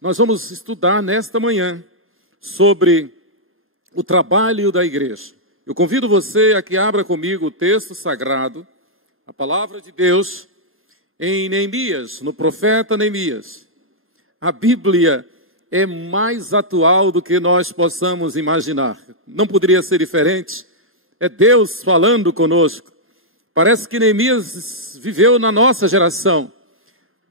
Nós vamos estudar nesta manhã sobre o trabalho da igreja. Eu convido você a que abra comigo o texto sagrado, a palavra de Deus, em Neemias, no profeta Neemias. A Bíblia é mais atual do que nós possamos imaginar. Não poderia ser diferente. É Deus falando conosco. Parece que Neemias viveu na nossa geração.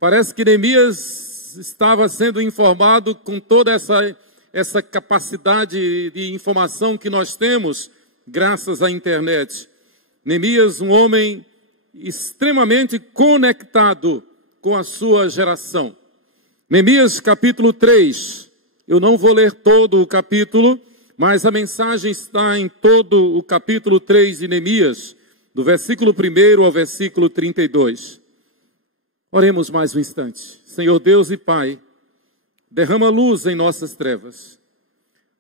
Parece que Neemias estava sendo informado com toda essa capacidade de informação que nós temos, graças à internet. Neemias, um homem extremamente conectado com a sua geração. Neemias capítulo 3, eu não vou ler todo o capítulo, mas a mensagem está em todo o capítulo 3 de Neemias, do versículo 1 ao versículo 32. Oremos mais um instante. Senhor Deus e Pai, derrama luz em nossas trevas.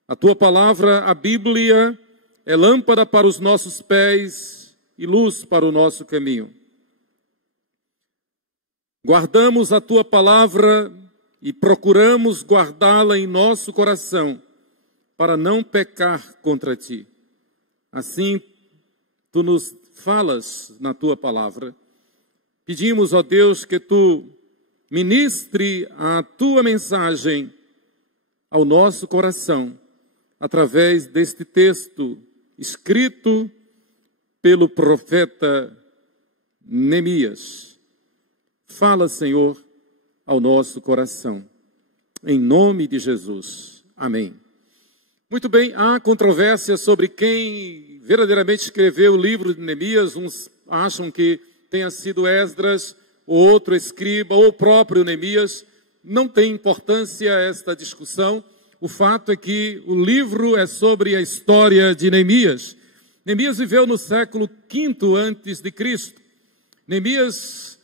A Tua palavra, a Bíblia, é lâmpada para os nossos pés e luz para o nosso caminho. Guardamos a Tua palavra e procuramos guardá-la em nosso coração para não pecar contra Ti. Assim, Tu nos falas na Tua palavra. Pedimos, ó Deus, que Tu ministre a Tua mensagem ao nosso coração, através deste texto escrito pelo profeta Neemias. Fala, Senhor, ao nosso coração. Em nome de Jesus. Amém. Muito bem, há controvérsia sobre quem verdadeiramente escreveu o livro de Neemias. Uns acham que tenha sido Esdras, ou outro escriba, ou o próprio Neemias. Não tem importância esta discussão. O fato é que o livro é sobre a história de Neemias. Neemias viveu no século V a.C. Neemias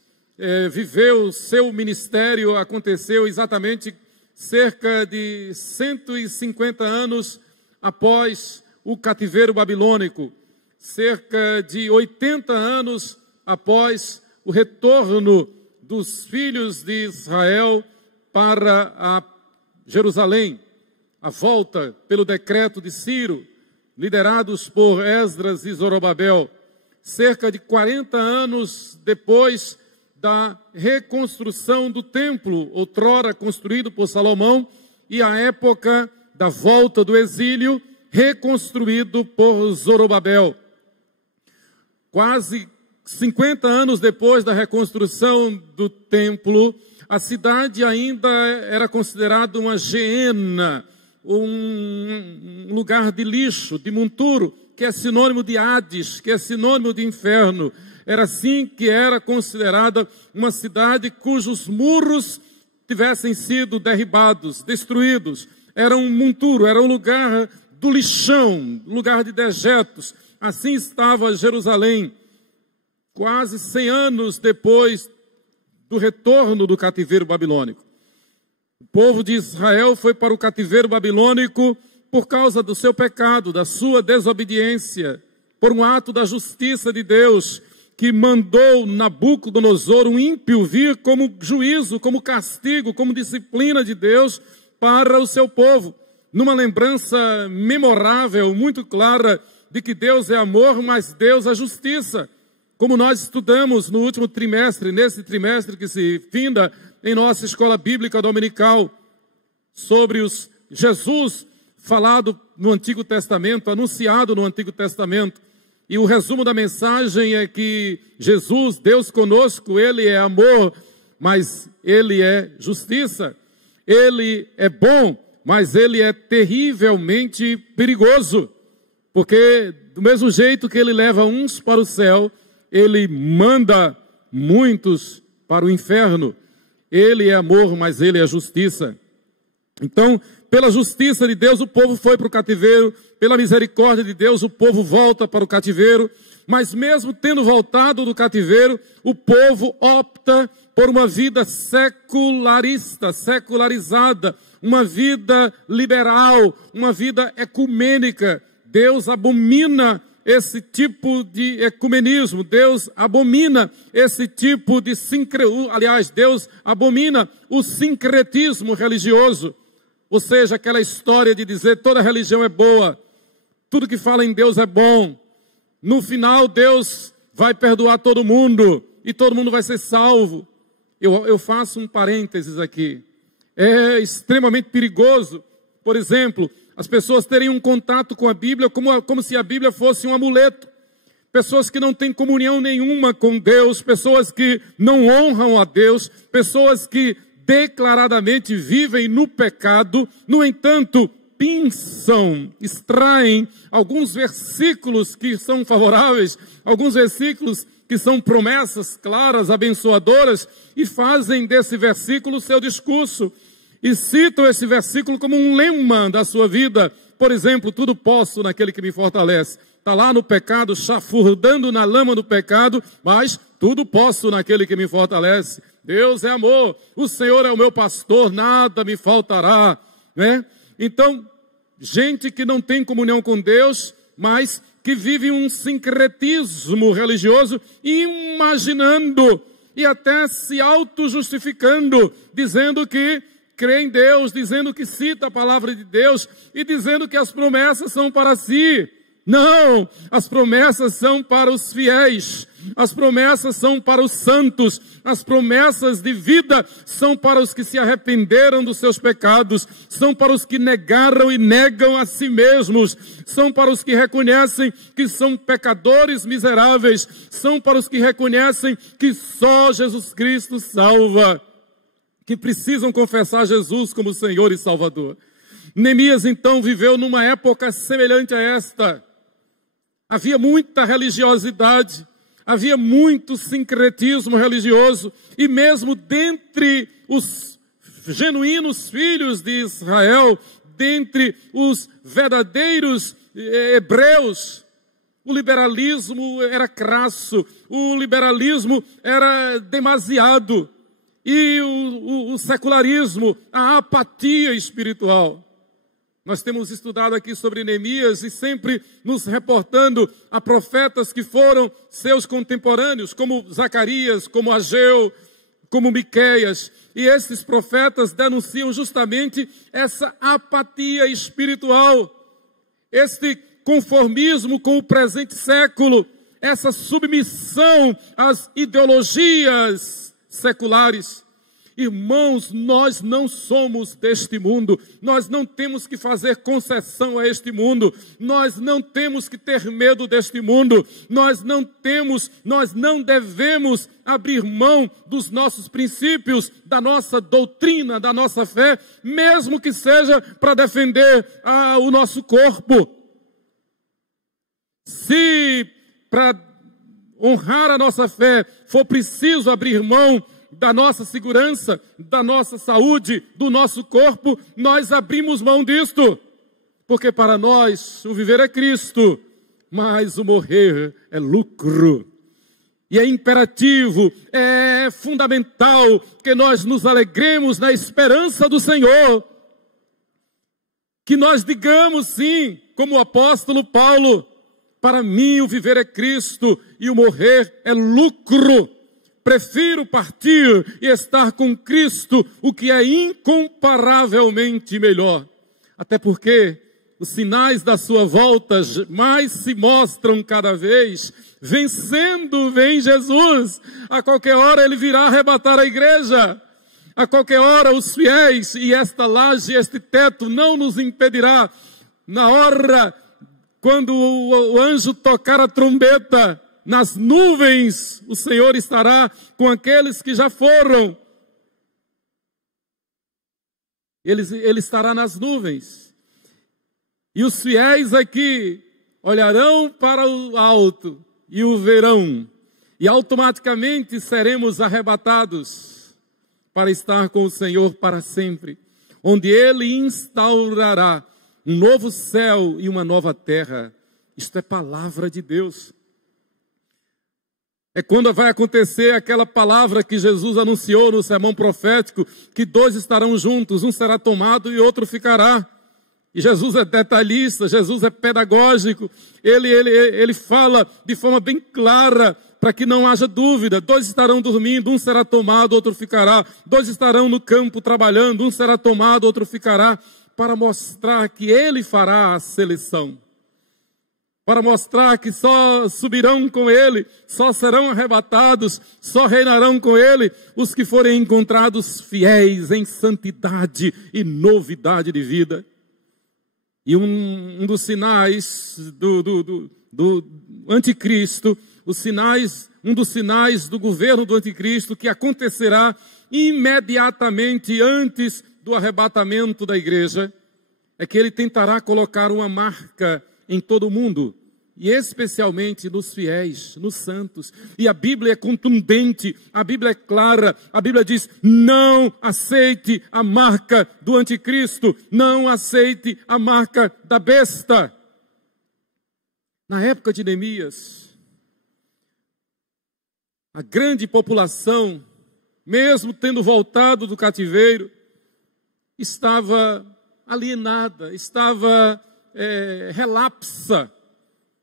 viveu, seu ministério aconteceu exatamente cerca de 150 anos após o cativeiro babilônico, cerca de 80 anos após o retorno dos filhos de Israel para a Jerusalém, a volta pelo decreto de Ciro, liderados por Esdras e Zorobabel, cerca de 40 anos depois da reconstrução do templo, outrora construído por Salomão, e a época da volta do exílio, reconstruído por Zorobabel. Quase 50 anos depois da reconstrução do templo, a cidade ainda era considerada uma geena, um lugar de lixo, de monturo, que é sinônimo de Hades, que é sinônimo de inferno. Era assim que era considerada uma cidade cujos muros tivessem sido derribados, destruídos. Era um monturo, era um lugar do lixão, lugar de dejetos. Assim estava Jerusalém. Quase 100 anos depois do retorno do cativeiro babilônico. O povo de Israel foi para o cativeiro babilônico por causa do seu pecado, da sua desobediência, por um ato da justiça de Deus, que mandou Nabucodonosor, um ímpio, vir como juízo, como castigo, como disciplina de Deus para o seu povo. Numa lembrança memorável, muito clara, de que Deus é amor, mas Deus é justiça. Como nós estudamos no último trimestre, nesse trimestre que se finda em nossa escola bíblica dominical, sobre Jesus falado no Antigo Testamento, anunciado no Antigo Testamento. E o resumo da mensagem é que Jesus, Deus conosco, Ele é amor, mas Ele é justiça. Ele é bom, mas Ele é terrivelmente perigoso. Porque do mesmo jeito que Ele leva uns para o céu, Ele manda muitos para o inferno. Ele é amor, mas Ele é justiça. Então, pela justiça de Deus, o povo foi para o cativeiro. Pela misericórdia de Deus, o povo volta para o cativeiro. Mas mesmo tendo voltado do cativeiro, o povo opta por uma vida secularista, secularizada. Uma vida liberal, uma vida ecumênica. Deus abomina esse tipo de ecumenismo, Deus abomina esse tipo de Deus abomina o sincretismo religioso, ou seja, aquela história de dizer toda religião é boa, tudo que fala em Deus é bom, no final Deus vai perdoar todo mundo e todo mundo vai ser salvo. Eu faço um parênteses aqui, é extremamente perigoso, por exemplo, as pessoas terem um contato com a Bíblia como se a Bíblia fosse um amuleto. Pessoas que não têm comunhão nenhuma com Deus, pessoas que não honram a Deus, pessoas que declaradamente vivem no pecado, no entanto, extraem alguns versículos que são favoráveis, alguns versículos que são promessas claras, abençoadoras, e fazem desse versículo seu discurso. E citam esse versículo como um lema da sua vida. Por exemplo, tudo posso naquele que me fortalece. Está lá no pecado, chafurdando na lama do pecado, mas tudo posso naquele que me fortalece. Deus é amor, o Senhor é o meu pastor, nada me faltará, né? Então, gente que não tem comunhão com Deus, mas que vive um sincretismo religioso, imaginando e até se auto-justificando, dizendo que crê em Deus, dizendo que cita a palavra de Deus e dizendo que as promessas são para si. Não, as promessas são para os fiéis, as promessas são para os santos, as promessas de vida são para os que se arrependeram dos seus pecados, são para os que negaram e negam a si mesmos, são para os que reconhecem que são pecadores miseráveis, são para os que reconhecem que só Jesus Cristo salva, que precisam confessar Jesus como Senhor e Salvador. Neemias então viveu numa época semelhante a esta. Havia muita religiosidade, havia muito sincretismo religioso, e mesmo dentre os genuínos filhos de Israel, dentre os verdadeiros hebreus, o liberalismo era crasso, o liberalismo era demasiado, e o secularismo, a apatia espiritual. Nós temos estudado aqui sobre Neemias e sempre nos reportando a profetas que foram seus contemporâneos, como Zacarias, como Ageu, como Miqueias. E esses profetas denunciam justamente essa apatia espiritual, este conformismo com o presente século, essa submissão às ideologias seculares. Irmãos, nós não somos deste mundo, nós não temos que fazer concessão a este mundo, nós não temos que ter medo deste mundo, nós não devemos abrir mão dos nossos princípios, da nossa doutrina, da nossa fé, mesmo que seja para defender o nosso corpo. Se para honrar a nossa fé for preciso abrir mão da nossa segurança, da nossa saúde, do nosso corpo, nós abrimos mão disto, porque para nós o viver é Cristo, mas o morrer é lucro. E é imperativo, é fundamental que nós nos alegremos na esperança do Senhor, que nós digamos sim, como o apóstolo Paulo, para mim o viver é Cristo e o morrer é lucro. Prefiro partir e estar com Cristo, o que é incomparavelmente melhor. Até porque os sinais da sua volta mais se mostram cada vez. Vencendo vem Jesus. A qualquer hora ele virá arrebatar a igreja. A qualquer hora os fiéis, e esta laje, este teto não nos impedirá. Na hora, quando o anjo tocar a trombeta, nas nuvens o Senhor estará com aqueles que já foram. Ele estará nas nuvens. E os fiéis aqui olharão para o alto e o verão. E automaticamente seremos arrebatados para estar com o Senhor para sempre. Onde Ele instaurará um novo céu e uma nova terra. Isto é palavra de Deus. É quando vai acontecer aquela palavra que Jesus anunciou no sermão profético, que dois estarão juntos, um será tomado e outro ficará. E Jesus é detalhista, Jesus é pedagógico, ele fala de forma bem clara, para que não haja dúvida. 2 estarão dormindo, um será tomado, outro ficará. 2 estarão no campo trabalhando, um será tomado, outro ficará, para mostrar que ele fará a seleção. Para mostrar que só subirão com ele, só serão arrebatados, só reinarão com ele os que forem encontrados fiéis em santidade e novidade de vida. E um dos sinais do anticristo, um dos sinais do governo do anticristo que acontecerá imediatamente antes do arrebatamento da igreja, é que ele tentará colocar uma marca em todo o mundo, e especialmente nos fiéis, nos santos. E a Bíblia é contundente, a Bíblia é clara, a Bíblia diz: não aceite a marca do anticristo, não aceite a marca da besta. Na época de Neemias, a grande população, mesmo tendo voltado do cativeiro, estava alienada, estava relapsa,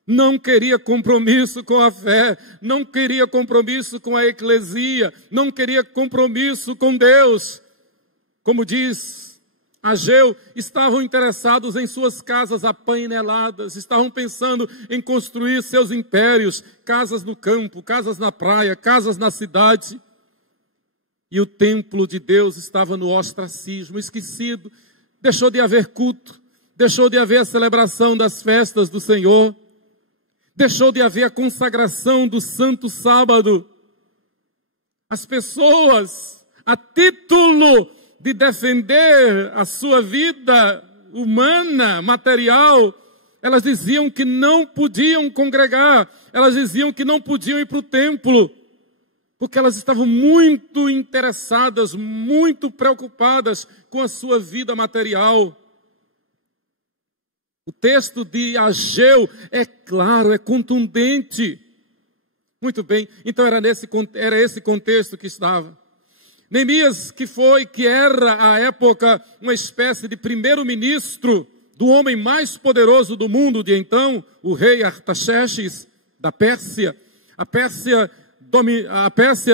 não queria compromisso com a fé, não queria compromisso com a eclesia, não queria compromisso com Deus. Como diz Ageu, estavam interessados em suas casas apaineladas, estavam pensando em construir seus impérios, casas no campo, casas na praia, casas na cidade. E o templo de Deus estava no ostracismo, esquecido, deixou de haver culto, deixou de haver a celebração das festas do Senhor, deixou de haver a consagração do Santo Sábado. As pessoas, a título de defender a sua vida humana, material, elas diziam que não podiam congregar, elas diziam que não podiam ir para o templo, porque elas estavam muito interessadas, muito preocupadas com a sua vida material. O texto de Ageu é claro, é contundente. Muito bem, então era esse contexto que estava. Neemias, que era à época uma espécie de primeiro-ministro do homem mais poderoso do mundo de então, o rei Artaxerxes da Pérsia. A Pérsia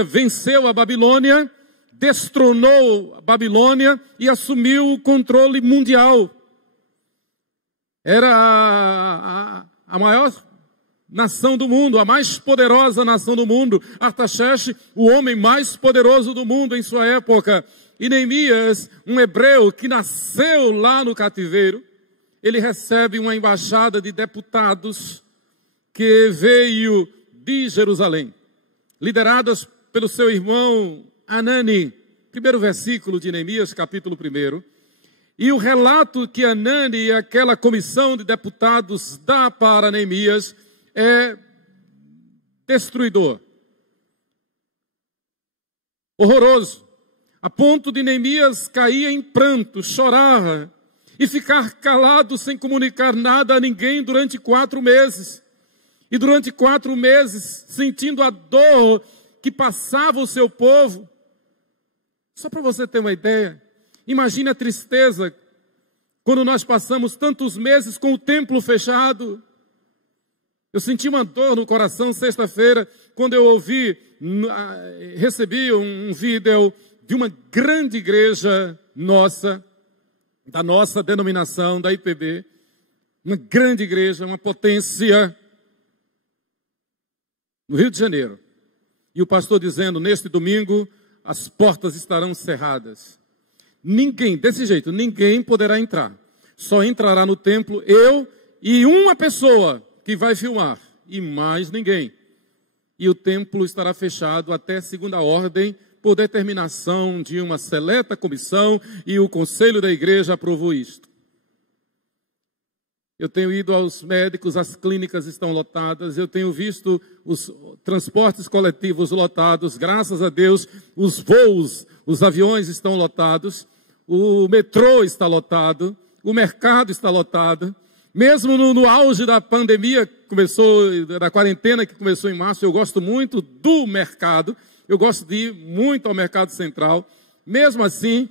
venceu a Babilônia, destronou a Babilônia e assumiu o controle mundial. Era a maior nação do mundo, a mais poderosa nação do mundo. Artaxerxes, o homem mais poderoso do mundo em sua época. E Neemias, um hebreu que nasceu lá no cativeiro, ele recebe uma embaixada de deputados que veio de Jerusalém, lideradas pelo seu irmão Anani. Primeiro versículo de Neemias, capítulo 1. E o relato que Anani e aquela comissão de deputados dá para Neemias é destruidor, horroroso, a ponto de Neemias cair em pranto, chorar e ficar calado sem comunicar nada a ninguém durante 4 meses. E durante 4 meses, sentindo a dor que passava o seu povo. Só para você ter uma ideia, imagine a tristeza quando nós passamos tantos meses com o templo fechado. Eu senti uma dor no coração sexta-feira, quando eu recebi um vídeo de uma grande igreja nossa, da nossa denominação, da IPB, uma grande igreja, uma potência, no Rio de Janeiro. E o pastor dizendo: neste domingo as portas estarão cerradas. Ninguém, desse jeito, ninguém poderá entrar. Só entrará no templo eu e uma pessoa que vai filmar, e mais ninguém. E o templo estará fechado até segunda ordem, por determinação de uma seleta comissão, e o conselho da igreja aprovou isto. Eu tenho ido aos médicos, as clínicas estão lotadas, eu tenho visto os transportes coletivos lotados, graças a Deus, os voos, os aviões estão lotados, o metrô está lotado, o mercado está lotado. Mesmo no auge da pandemia, da quarentena que começou em março, eu gosto muito do mercado, eu gosto de ir muito ao mercado central. Mesmo assim,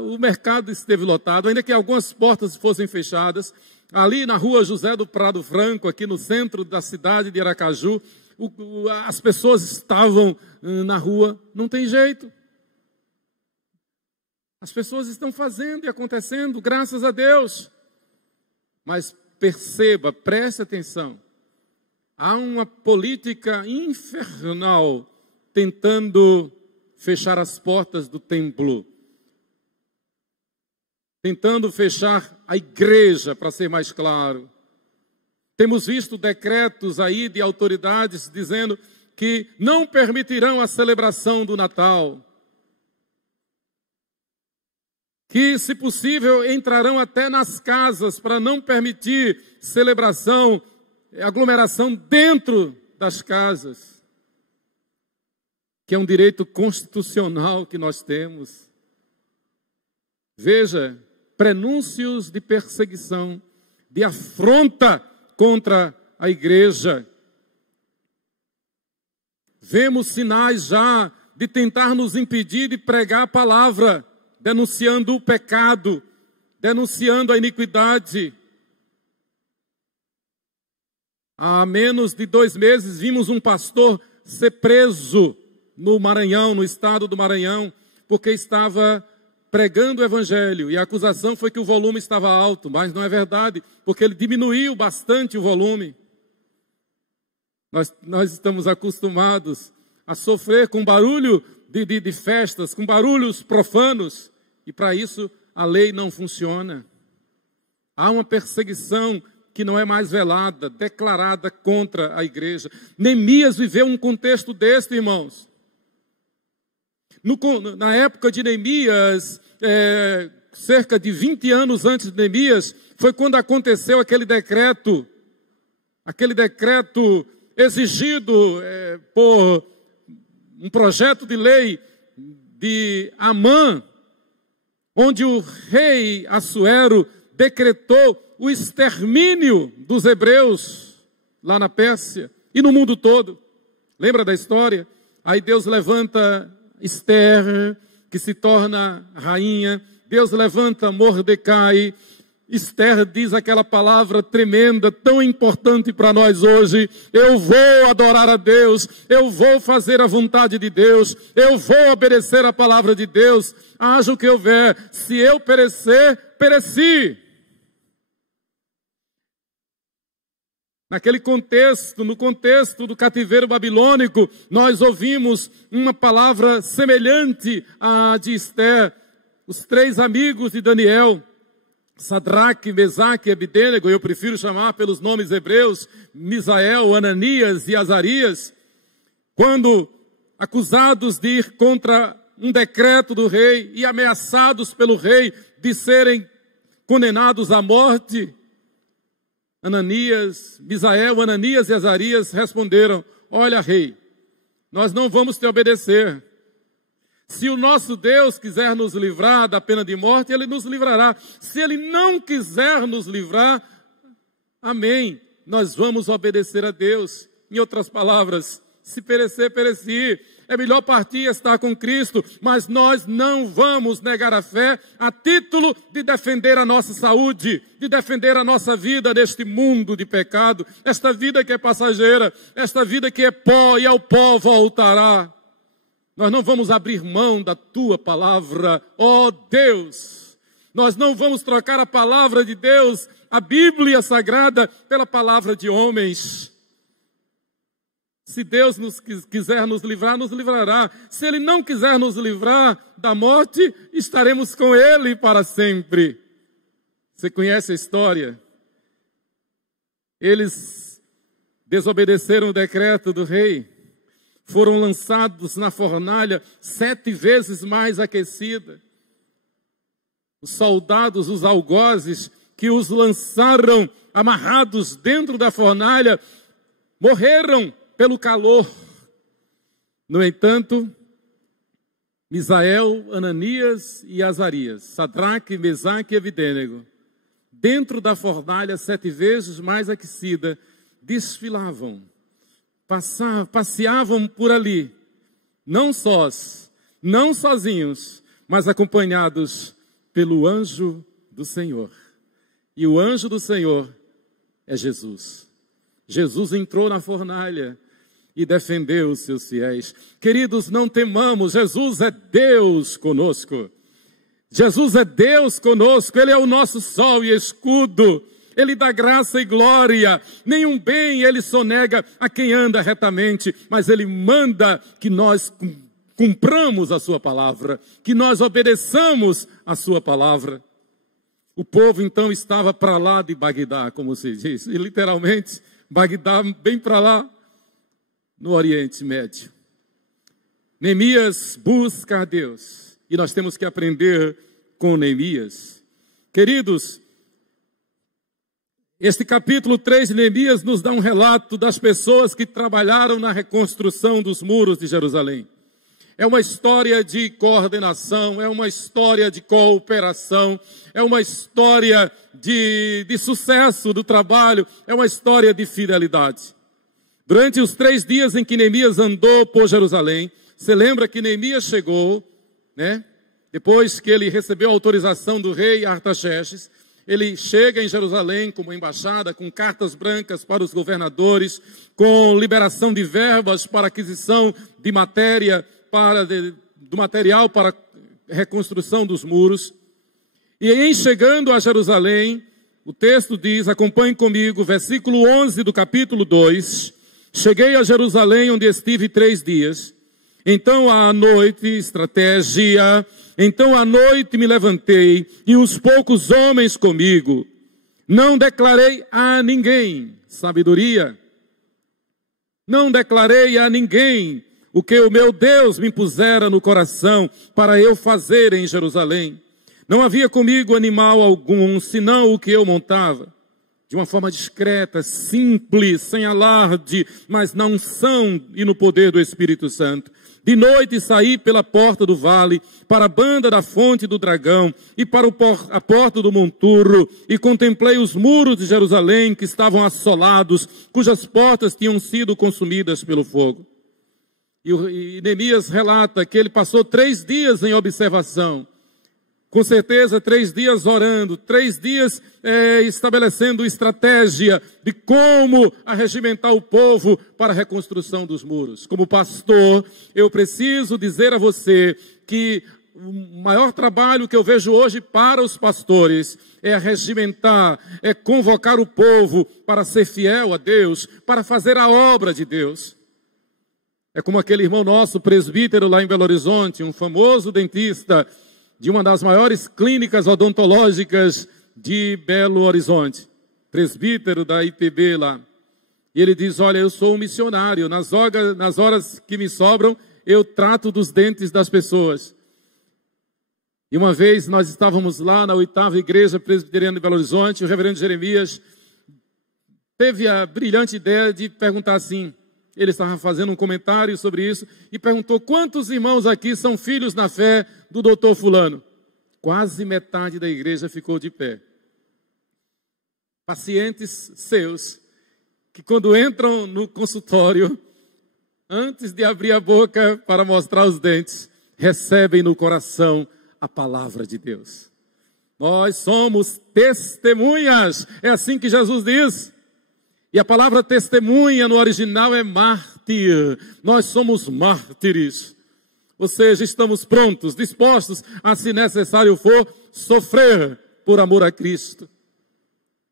o mercado esteve lotado, ainda que algumas portas fossem fechadas. Ali na rua José do Prado Franco, aqui no centro da cidade de Aracaju, as pessoas estavam na rua, não tem jeito. As pessoas estão fazendo e acontecendo, graças a Deus. Mas perceba, preste atenção, há uma política infernal tentando fechar as portas do templo, tentando fechar a igreja, para ser mais claro. Temos visto decretos aí de autoridades dizendo que não permitirão a celebração do Natal, que, se possível, entrarão até nas casas para não permitir celebração, aglomeração dentro das casas, que é um direito constitucional que nós temos. Veja, prenúncios de perseguição, de afronta contra a igreja. Vemos sinais já de tentar nos impedir de pregar a palavra, denunciando o pecado, denunciando a iniquidade. Há menos de 2 meses vimos um pastor ser preso no Maranhão, no estado do Maranhão, porque estava pregando o evangelho, e a acusação foi que o volume estava alto, mas não é verdade, porque ele diminuiu bastante o volume. Nós estamos acostumados a sofrer com barulho de festas, com barulhos profanos, e para isso a lei não funciona. Há uma perseguição que não é mais velada, declarada contra a igreja. Neemias viveu um contexto deste, irmãos. Na época de Neemias, cerca de 20 anos antes de Neemias, foi quando aconteceu aquele decreto exigido por um projeto de lei de Amã, onde o rei Assuero decretou o extermínio dos hebreus lá na Pérsia e no mundo todo. Lembra da história? Aí Deus levanta Esther, que se torna rainha. Deus levanta Mordecai. Esther diz aquela palavra tremenda, tão importante para nós hoje: eu vou adorar a Deus, eu vou fazer a vontade de Deus, eu vou obedecer a palavra de Deus, haja o que houver, se eu perecer, pereci. Naquele contexto, no contexto do cativeiro babilônico, nós ouvimos uma palavra semelhante à de Esther. Os 3 amigos de Daniel, Sadraque, Mesaque e Abidênego, eu prefiro chamar pelos nomes hebreus, Misael, Ananias e Azarias, quando acusados de ir contra um decreto do rei e ameaçados pelo rei de serem condenados à morte, Misael, Ananias e Azarias responderam: olha, rei, nós não vamos te obedecer. Se o nosso Deus quiser nos livrar da pena de morte, Ele nos livrará. Se Ele não quiser nos livrar, amém, nós vamos obedecer a Deus. Em outras palavras, se perecer, pereci. É melhor partir e estar com Cristo, mas nós não vamos negar a fé a título de defender a nossa saúde, de defender a nossa vida neste mundo de pecado, esta vida que é passageira, esta vida que é pó e ao pó voltará. Nós não vamos abrir mão da tua palavra, ó Deus. Nós não vamos trocar a palavra de Deus, a Bíblia Sagrada, pela palavra de homens. Se Deus quiser nos livrar, nos livrará. Se Ele não quiser nos livrar da morte, estaremos com Ele para sempre. Você conhece a história? Eles desobedeceram o decreto do rei. Foram lançados na fornalha 7 vezes mais aquecida. Os soldados, os algozes, que os lançaram amarrados dentro da fornalha, morreram pelo calor. No entanto, Misael, Ananias e Azarias, Sadraque, Mesaque e Abidênego, dentro da fornalha 7 vezes mais aquecida, desfilavam, passeavam por ali, não sós, não sozinhos, mas acompanhados pelo anjo do Senhor. E o anjo do Senhor é Jesus. Jesus entrou na fornalha e defendeu os seus fiéis. Queridos, não temamos, Jesus é Deus conosco. Jesus é Deus conosco, Ele é o nosso sol e escudo. Ele dá graça e glória. Nenhum bem Ele sonega a quem anda retamente, mas Ele manda que nós cumpramos a sua palavra, que nós obedeçamos a sua palavra. O povo então estava para lá de Bagdá, como se diz, e literalmente Bagdá bem para lá no Oriente Médio. Neemias busca a Deus e nós temos que aprender com Neemias. Queridos, este capítulo 3 de Neemias nos dá um relato das pessoas que trabalharam na reconstrução dos muros de Jerusalém. É uma história de coordenação, é uma história de cooperação, é uma história de sucesso do trabalho, é uma história de fidelidade. Durante os 3 dias em que Neemias andou por Jerusalém, você lembra que Neemias chegou, né? Depois que ele recebeu a autorização do rei Artaxerxes, ele chega em Jerusalém como embaixada, com cartas brancas para os governadores, com liberação de verbas para aquisição de matéria, do material para a reconstrução dos muros. E em chegando a Jerusalém, o texto diz, acompanhe comigo, versículo 11 do capítulo 2, cheguei a Jerusalém onde estive 3 dias, então à noite, estratégia, então à noite me levantei e uns poucos homens comigo, não declarei a ninguém, sabedoria, não declarei a ninguém o que o meu Deus me pusera no coração para eu fazer em Jerusalém. Não havia comigo animal algum, senão o que eu montava. De uma forma discreta, simples, sem alarde, mas na unção e no poder do Espírito Santo. De noite saí pela porta do vale, para a banda da fonte do dragão e para a porta do monturo, e contemplei os muros de Jerusalém que estavam assolados, cujas portas tinham sido consumidas pelo fogo. E Neemias relata que ele passou 3 dias em observação, com certeza 3 dias orando, 3 dias estabelecendo estratégia de como arregimentar o povo para a reconstrução dos muros. Como pastor, eu preciso dizer a você que o maior trabalho que eu vejo hoje para os pastores é arregimentar, é convocar o povo para ser fiel a Deus, para fazer a obra de Deus. É como aquele irmão nosso, presbítero lá em Belo Horizonte, um famoso dentista de uma das maiores clínicas odontológicas de Belo Horizonte, presbítero da IPB lá. E ele diz, olha, eu sou um missionário, nas horas que me sobram, eu trato dos dentes das pessoas. E uma vez nós estávamos lá na 8ª Igreja Presbiteriana de Belo Horizonte, o reverendo Jeremias teve a brilhante ideia de perguntar assim, ele estava fazendo um comentário sobre isso e perguntou, quantos irmãos aqui são filhos na fé do doutor fulano? Quase metade da igreja ficou de pé. Pacientes seus, que quando entram no consultório, antes de abrir a boca para mostrar os dentes, recebem no coração a palavra de Deus. Nós somos testemunhas, é assim que Jesus diz. E a palavra testemunha no original é mártir. Nós somos mártires. Ou seja, estamos prontos, dispostos a, se necessário for, sofrer por amor a Cristo.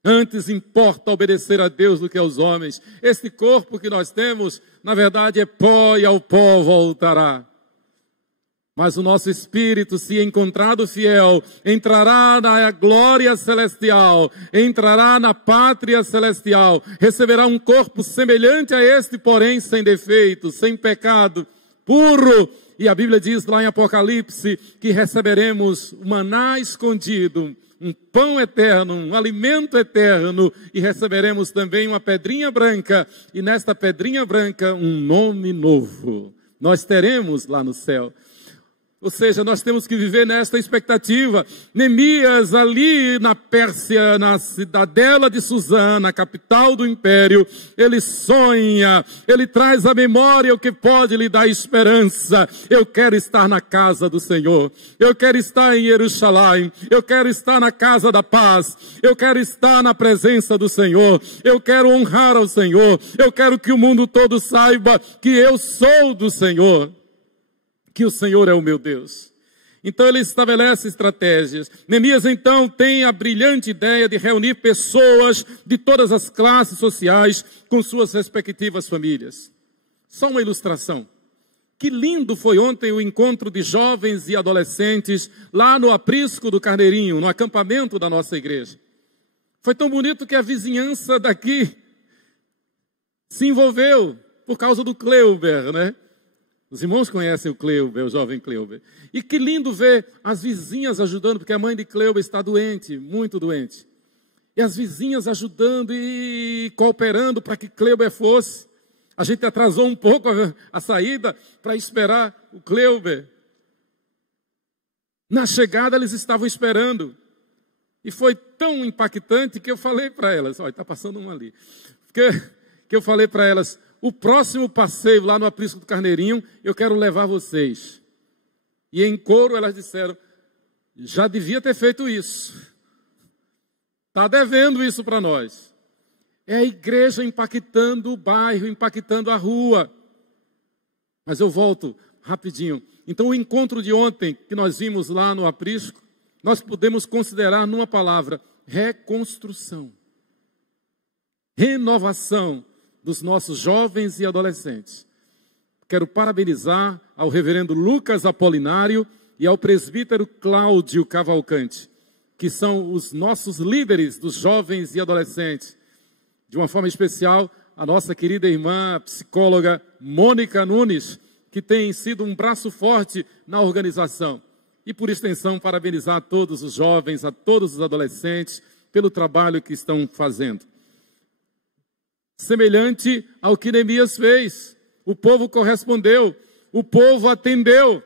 Antes importa obedecer a Deus do que aos homens. Este corpo que nós temos, na verdade, é pó e ao pó voltará. Mas o nosso espírito, se encontrado fiel, entrará na glória celestial, entrará na pátria celestial, receberá um corpo semelhante a este, porém sem defeito, sem pecado, puro. E a Bíblia diz lá em Apocalipse que receberemos o maná escondido, um pão eterno, um alimento eterno, e receberemos também uma pedrinha branca, e nesta pedrinha branca um nome novo. Nós teremos lá no céu. Ou seja, nós temos que viver nesta expectativa. Neemias, ali na Pérsia, na cidadela de Suzã, na capital do império, ele sonha, ele traz à memória o que pode lhe dar esperança. Eu quero estar na casa do Senhor, eu quero estar em Jerusalém, eu quero estar na casa da paz, eu quero estar na presença do Senhor, eu quero honrar ao Senhor, eu quero que o mundo todo saiba que eu sou do Senhor, que o Senhor é o meu Deus. Então ele estabelece estratégias. Neemias então tem a brilhante ideia de reunir pessoas de todas as classes sociais com suas respectivas famílias. Só uma ilustração. Que lindo foi ontem o encontro de jovens e adolescentes lá no aprisco do Carneirinho, no acampamento da nossa igreja. Foi tão bonito que a vizinhança daqui se envolveu por causa do Cleuber, né? Os irmãos conhecem o Cleuber, o jovem Cleuber. E que lindo ver as vizinhas ajudando, porque a mãe de Cleuber está doente, muito doente. E as vizinhas ajudando e cooperando para que Cleuber fosse. A gente atrasou um pouco a saída para esperar o Cleuber. Na chegada eles estavam esperando. E foi tão impactante que eu falei para elas, olha, está passando uma ali. Que eu falei para elas, o próximo passeio lá no aprisco do Carneirinho, eu quero levar vocês. E em coro elas disseram, já devia ter feito isso. Está devendo isso para nós. É a igreja impactando o bairro, impactando a rua. Mas eu volto rapidinho. Então o encontro de ontem, que nós vimos lá no aprisco, nós podemos considerar numa palavra, reconstrução. Renovação dos nossos jovens e adolescentes. Quero parabenizar ao reverendo Lucas Apolinário e ao presbítero Cláudio Cavalcante, que são os nossos líderes dos jovens e adolescentes. De uma forma especial, a nossa querida irmã psicóloga Mônica Nunes, que tem sido um braço forte na organização. E por extensão, parabenizar a todos os jovens, a todos os adolescentes, pelo trabalho que estão fazendo. Semelhante ao que Neemias fez. O povo correspondeu, o povo atendeu.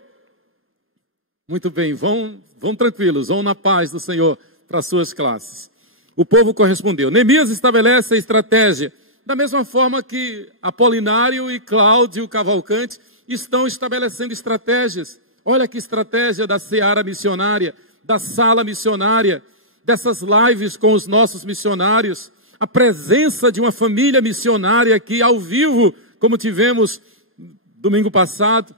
Muito bem, vão tranquilos, vão na paz do Senhor para as suas classes. O povo correspondeu. Neemias estabelece a estratégia, da mesma forma que Apolinário e Cláudio Cavalcante estão estabelecendo estratégias. Olha que estratégia da seara missionária, da sala missionária, dessas lives com os nossos missionários. A presença de uma família missionária aqui ao vivo, como tivemos domingo passado.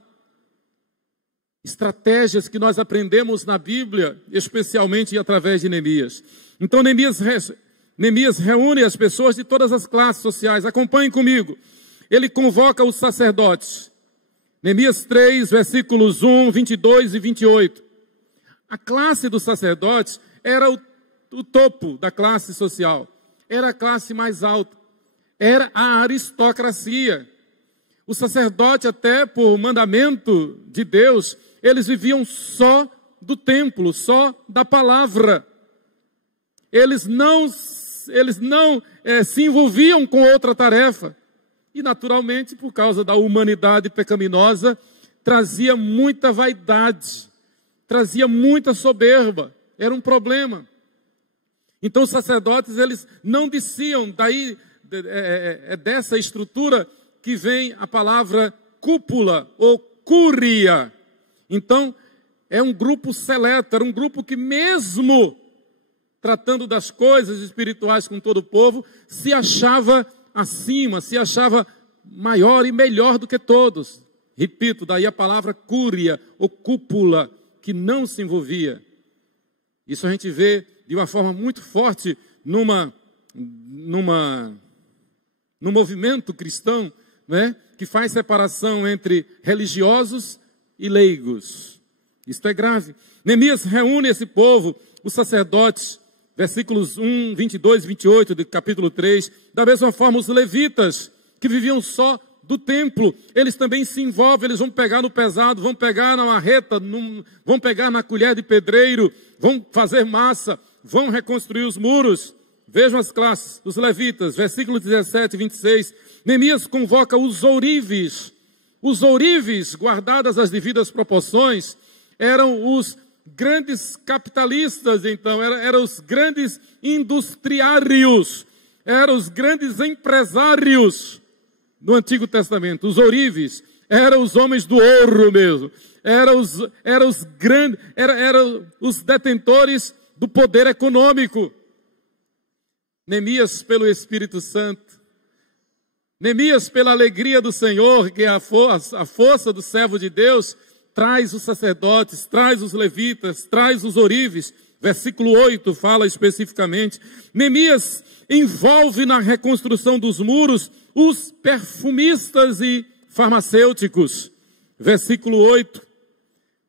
Estratégias que nós aprendemos na Bíblia, especialmente através de Neemias. Então Neemias reúne as pessoas de todas as classes sociais. Acompanhem comigo. Ele convoca os sacerdotes. Neemias 3, versículos 1, 22 e 28. A classe dos sacerdotes era o topo da classe social. Era a classe mais alta, era a aristocracia. O sacerdote, até por mandamento de Deus, eles viviam só do templo, só da palavra. Eles não se envolviam com outra tarefa. E naturalmente, por causa da humanidade pecaminosa, trazia muita vaidade, trazia muita soberba, era um problema. Então os sacerdotes, eles não desciam, daí é dessa estrutura que vem a palavra cúpula ou cúria. Então é um grupo seleto, era um grupo que mesmo tratando das coisas espirituais com todo o povo, se achava acima, se achava maior e melhor do que todos. Repito, daí a palavra cúria ou cúpula, que não se envolvia. Isso a gente vê de uma forma muito forte no movimento cristão, né, que faz separação entre religiosos e leigos. Isso é grave. Neemias reúne esse povo, os sacerdotes, versículos 1, 22 e 28 do capítulo 3. Da mesma forma, os levitas, que viviam só do templo, eles também se envolvem, eles vão pegar no pesado, vão pegar na marreta, vão pegar na colher de pedreiro, vão fazer massa, vão reconstruir os muros. Vejam as classes, os levitas, versículos 17 e 26. Neemias convoca os ourives. Os ourives, guardadas as devidas proporções, eram os grandes capitalistas, então, eram os grandes industriários, eram os grandes empresários no Antigo Testamento. Os ourives eram os homens do ouro mesmo, eram os detentores do poder econômico. Neemias, pelo Espírito Santo, Neemias, pela alegria do Senhor, que é a força do servo de Deus, traz os sacerdotes, traz os levitas, traz os ourives. Versículo 8 fala especificamente. Neemias envolve na reconstrução dos muros os perfumistas e farmacêuticos. Versículo 8.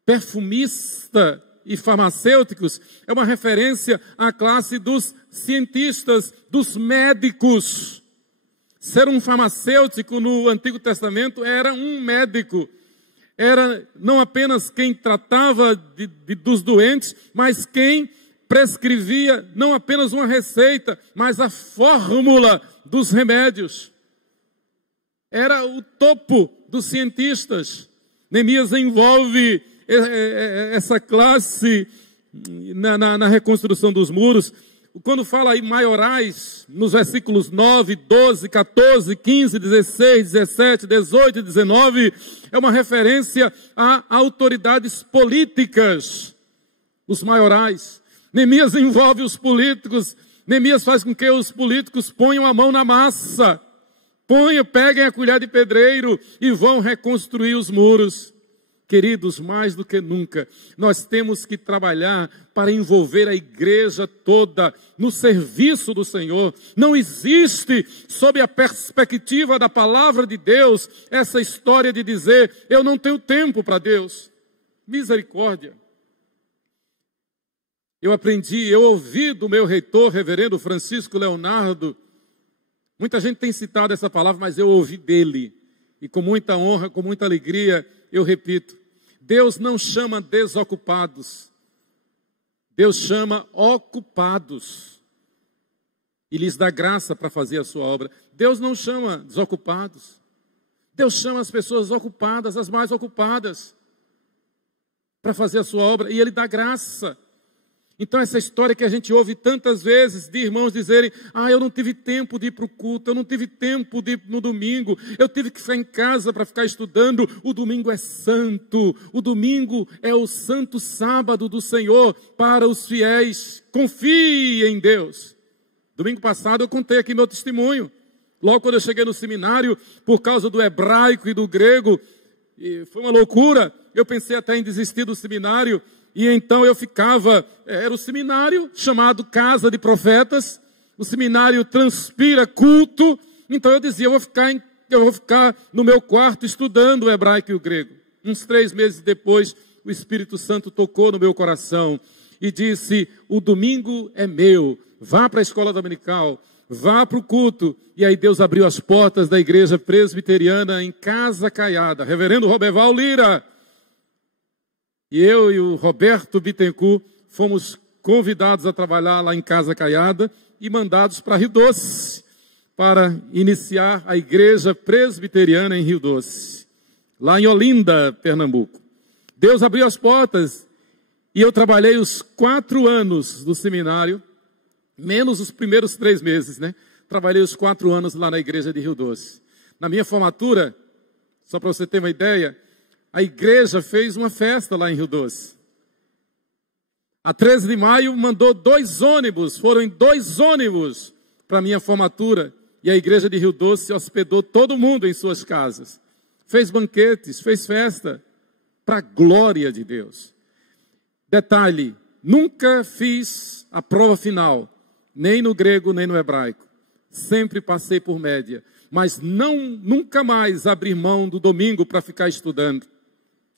Perfumista e farmacêuticos é uma referência à classe dos cientistas, dos médicos. Ser um farmacêutico no Antigo Testamento era um médico. Era não apenas quem tratava dos doentes, mas quem prescrevia não apenas uma receita, mas a fórmula dos remédios. Era o topo dos cientistas. Neemias envolve essa classe na reconstrução dos muros. Quando fala aí maiorais, nos versículos 9, 12, 14, 15, 16, 17, 18 e 19, é uma referência a autoridades políticas, os maiorais. Neemias envolve os políticos, Neemias faz com que os políticos ponham a mão na massa, peguem a colher de pedreiro e vão reconstruir os muros. Queridos, mais do que nunca, nós temos que trabalhar para envolver a igreja toda no serviço do Senhor. Não existe, sob a perspectiva da palavra de Deus, essa história de dizer, eu não tenho tempo para Deus. Misericórdia. Eu ouvi do meu reitor, reverendo Francisco Leonardo, muita gente tem citado essa palavra, mas eu ouvi dele, e com muita honra, com muita alegria, eu repito, Deus não chama desocupados, Deus chama ocupados e lhes dá graça para fazer a sua obra. Deus não chama desocupados, Deus chama as pessoas ocupadas, as mais ocupadas, para fazer a sua obra e Ele dá graça. Então essa história que a gente ouve tantas vezes de irmãos dizerem, eu não tive tempo de ir para o culto, eu não tive tempo de ir no domingo, eu tive que ficar em casa para ficar estudando. O domingo é santo, o domingo é o santo sábado do Senhor para os fiéis. Confie em Deus. Domingo passado eu contei aqui meu testemunho. Logo quando eu cheguei no seminário, por causa do hebraico e do grego, e foi uma loucura, eu pensei até em desistir do seminário. E então eu ficava, era o seminário chamado Casa de Profetas, o seminário transpira culto, então eu dizia, eu vou ficar no meu quarto estudando o hebraico e o grego. Uns 3 meses depois, o Espírito Santo tocou no meu coração e disse, o domingo é meu, vá para a escola dominical, vá para o culto. E aí Deus abriu as portas da igreja presbiteriana em Casa Caiada, reverendo Roberval Lira. E eu e o Roberto Bittencourt fomos convidados a trabalhar lá em Casa Caiada e mandados para Rio Doce, para iniciar a igreja presbiteriana em Rio Doce, lá em Olinda, Pernambuco. Deus abriu as portas e eu trabalhei os 4 anos do seminário, menos os primeiros 3 meses, né? Trabalhei os 4 anos lá na igreja de Rio Doce. Na minha formatura, só para você ter uma ideia, a igreja fez uma festa lá em Rio Doce. A 13 de maio mandou 2 ônibus, foram 2 ônibus para a minha formatura. E a igreja de Rio Doce hospedou todo mundo em suas casas. Fez banquetes, fez festa, para a glória de Deus. Detalhe, nunca fiz a prova final, nem no grego, nem no hebraico. Sempre passei por média, mas nunca mais abri mão do domingo para ficar estudando.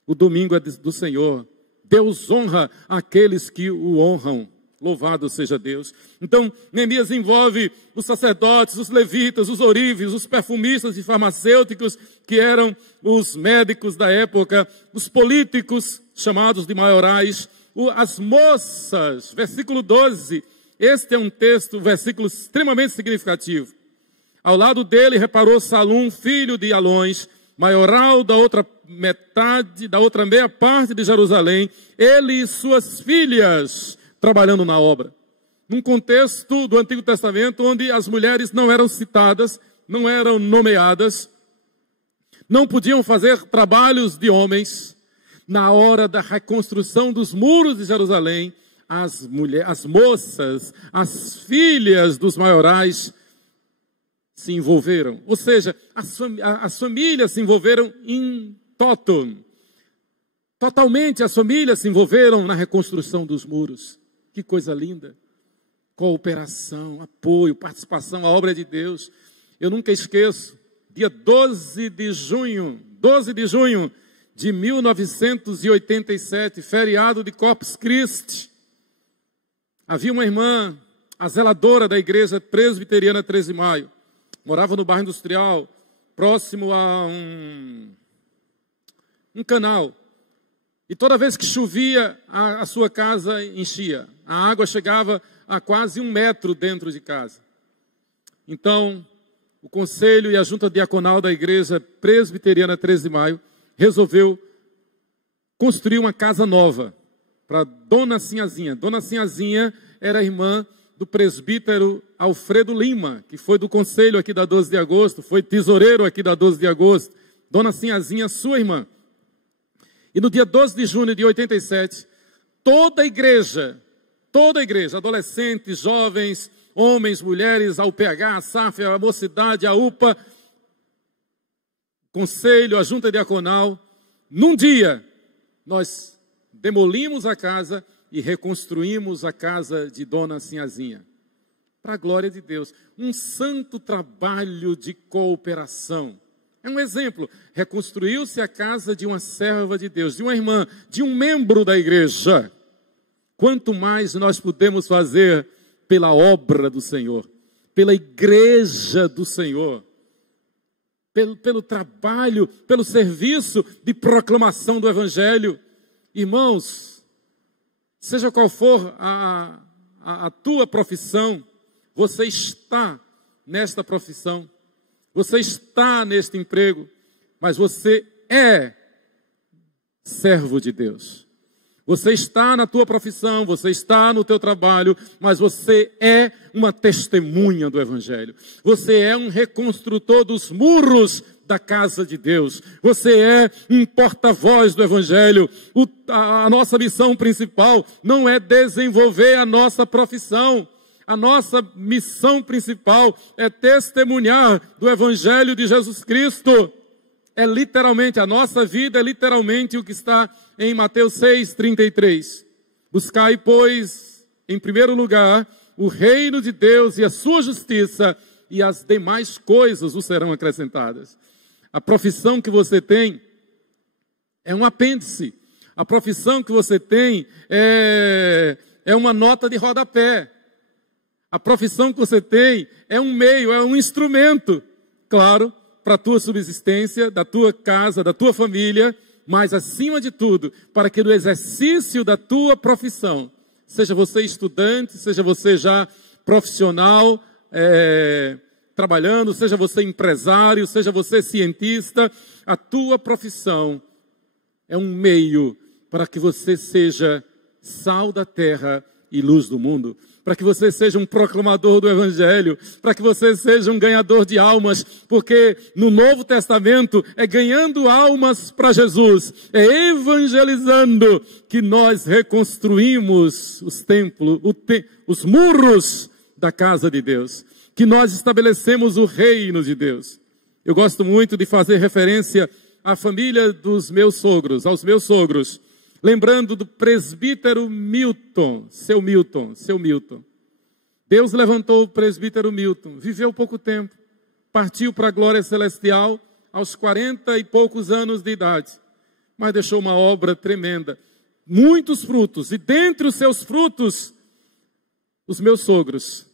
O domingo é do Senhor. Deus honra aqueles que o honram. Louvado seja Deus. Então, Neemias envolve os sacerdotes, os levitas, os ourives, os perfumistas e farmacêuticos, que eram os médicos da época, os políticos, chamados de maiorais, as moças. Versículo 12. Este é um texto, versículo extremamente significativo. Ao lado dele reparou Salum, filho de Alões, maioral da outra metade, da outra meia parte de Jerusalém, ele e suas filhas trabalhando na obra. Num contexto do Antigo Testamento, onde as mulheres não eram citadas, não eram nomeadas, não podiam fazer trabalhos de homens. Na hora da reconstrução dos muros de Jerusalém, as moças, as filhas dos maiorais se envolveram. Ou seja, as famílias se envolveram in toto. Totalmente as famílias se envolveram na reconstrução dos muros. Que coisa linda. Cooperação, apoio, participação, a obra de Deus. Eu nunca esqueço, dia 12 de junho de 1987, feriado de Corpus Christi. Havia uma irmã, a zeladora da igreja presbiteriana 13 de Maio, morava no bairro industrial, próximo a um canal. E toda vez que chovia, a sua casa enchia. A água chegava a quase 1 metro dentro de casa. Então, o conselho e a junta diaconal da igreja presbiteriana 13 de Maio resolveu construir uma casa nova para Dona Sinhazinha. Dona Sinhazinha era irmã do presbítero Alfredo Lima, que foi do conselho aqui da 12 de agosto, foi tesoureiro aqui da 12 de agosto. Dona Sinhazinha, sua irmã. E no dia 12 de junho de 87, toda a igreja, adolescentes, jovens, homens, mulheres, a UPH, a SAF, a Mocidade, a UPA, conselho, a junta diaconal, num dia, nós demolimos a casa e reconstruímos a casa de Dona Sinhazinha. Para a glória de Deus. Um santo trabalho de cooperação. É um exemplo. Reconstruiu-se a casa de uma serva de Deus, de uma irmã, de um membro da igreja. Quanto mais nós podemos fazer pela obra do Senhor, pela igreja do Senhor, pelo trabalho, pelo serviço de proclamação do Evangelho. Irmãos, seja qual for a tua profissão, você está nesta profissão, você está neste emprego, mas você é servo de Deus. Você está na tua profissão, você está no teu trabalho, mas você é uma testemunha do Evangelho. Você é um reconstrutor dos muros da casa de Deus. Você é um porta-voz do Evangelho. A nossa missão principal não é desenvolver a nossa profissão. A nossa missão principal é testemunhar do Evangelho de Jesus Cristo. É literalmente, a nossa vida é literalmente o que está em Mateus 6:33. Buscai, pois, em primeiro lugar, o reino de Deus e a sua justiça, e as demais coisas vos serão acrescentadas. A profissão que você tem é um apêndice. A profissão que você tem é uma nota de rodapé. A profissão que você tem é um meio, é um instrumento, claro, para a tua subsistência, da tua casa, da tua família, mas acima de tudo, para que no exercício da tua profissão, seja você estudante, seja você já profissional, trabalhando, seja você empresário, seja você cientista, a tua profissão é um meio para que você seja sal da terra e luz do mundo, para que você seja um proclamador do Evangelho, para que você seja um ganhador de almas, porque no Novo Testamento é ganhando almas para Jesus, é evangelizando que nós reconstruímos os templos, os muros da casa de Deus, que nós estabelecemos o reino de Deus. Eu gosto muito de fazer referência à família dos meus sogros, aos meus sogros, lembrando do presbítero Milton, seu Milton. Deus levantou o presbítero Milton, viveu pouco tempo, partiu para a glória celestial aos 40 e poucos anos de idade, mas deixou uma obra tremenda, muitos frutos, e dentre os seus frutos, os meus sogros.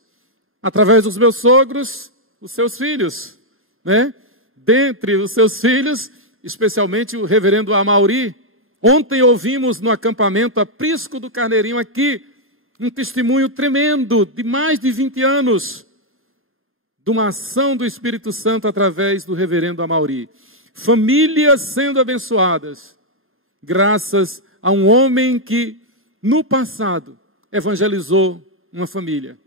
Através dos meus sogros, os seus filhos, né? Dentre os seus filhos, especialmente o reverendo Amauri. Ontem ouvimos no acampamento Aprisco do Carneirinho aqui, um testemunho tremendo de mais de 20 anos de uma ação do Espírito Santo através do reverendo Amauri. famílias sendo abençoadas, graças a um homem que, no passado, evangelizou uma família.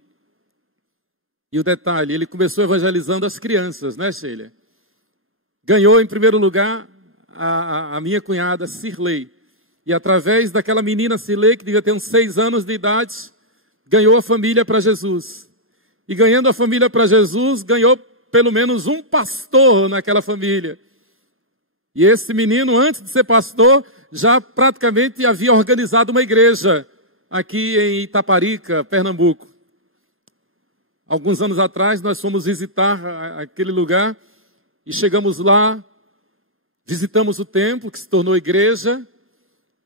E o detalhe, ele começou evangelizando as crianças, né, Sheila? Ganhou, em primeiro lugar, a minha cunhada, Cirlei. E através daquela menina Cirlei, que devia ter uns 6 anos de idade, ganhou a família para Jesus. E ganhando a família para Jesus, ganhou pelo menos um pastor naquela família. E esse menino, antes de ser pastor, já praticamente havia organizado uma igreja aqui em Itaparica, Pernambuco. Alguns anos atrás, nós fomos visitar aquele lugar e chegamos lá, visitamos o templo, que se tornou igreja,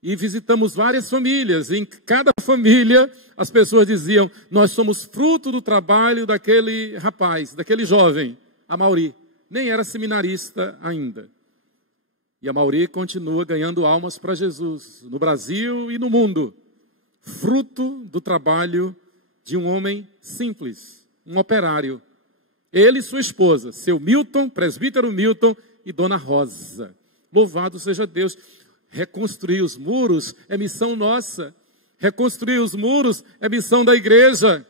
e visitamos várias famílias. E em cada família, as pessoas diziam: nós somos fruto do trabalho daquele rapaz, daquele jovem, Amaury. Nem era seminarista ainda. E Amaury continua ganhando almas para Jesus, no Brasil e no mundo. Fruto do trabalho de um homem simples, um operário. Ele e sua esposa, seu Milton, presbítero Milton, e dona Rosa. Louvado seja Deus. Reconstruir os muros é missão nossa. Reconstruir os muros é missão da igreja.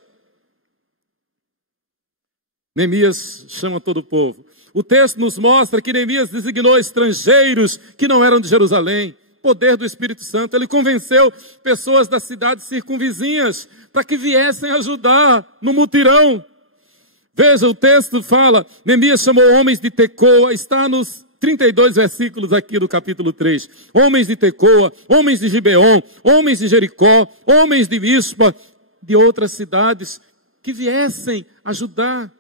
Neemias chama todo o povo. O texto nos mostra que Neemias designou estrangeiros que não eram de Jerusalém. Poder do Espírito Santo. Ele convenceu pessoas das cidades circunvizinhas para que viessem ajudar no mutirão. Veja, o texto fala, Neemias chamou homens de Tecoa, está nos 32 versículos aqui do capítulo 3. Homens de Tecoa, homens de Gibeon, homens de Jericó, homens de Mispa, de outras cidades, que viessem ajudar.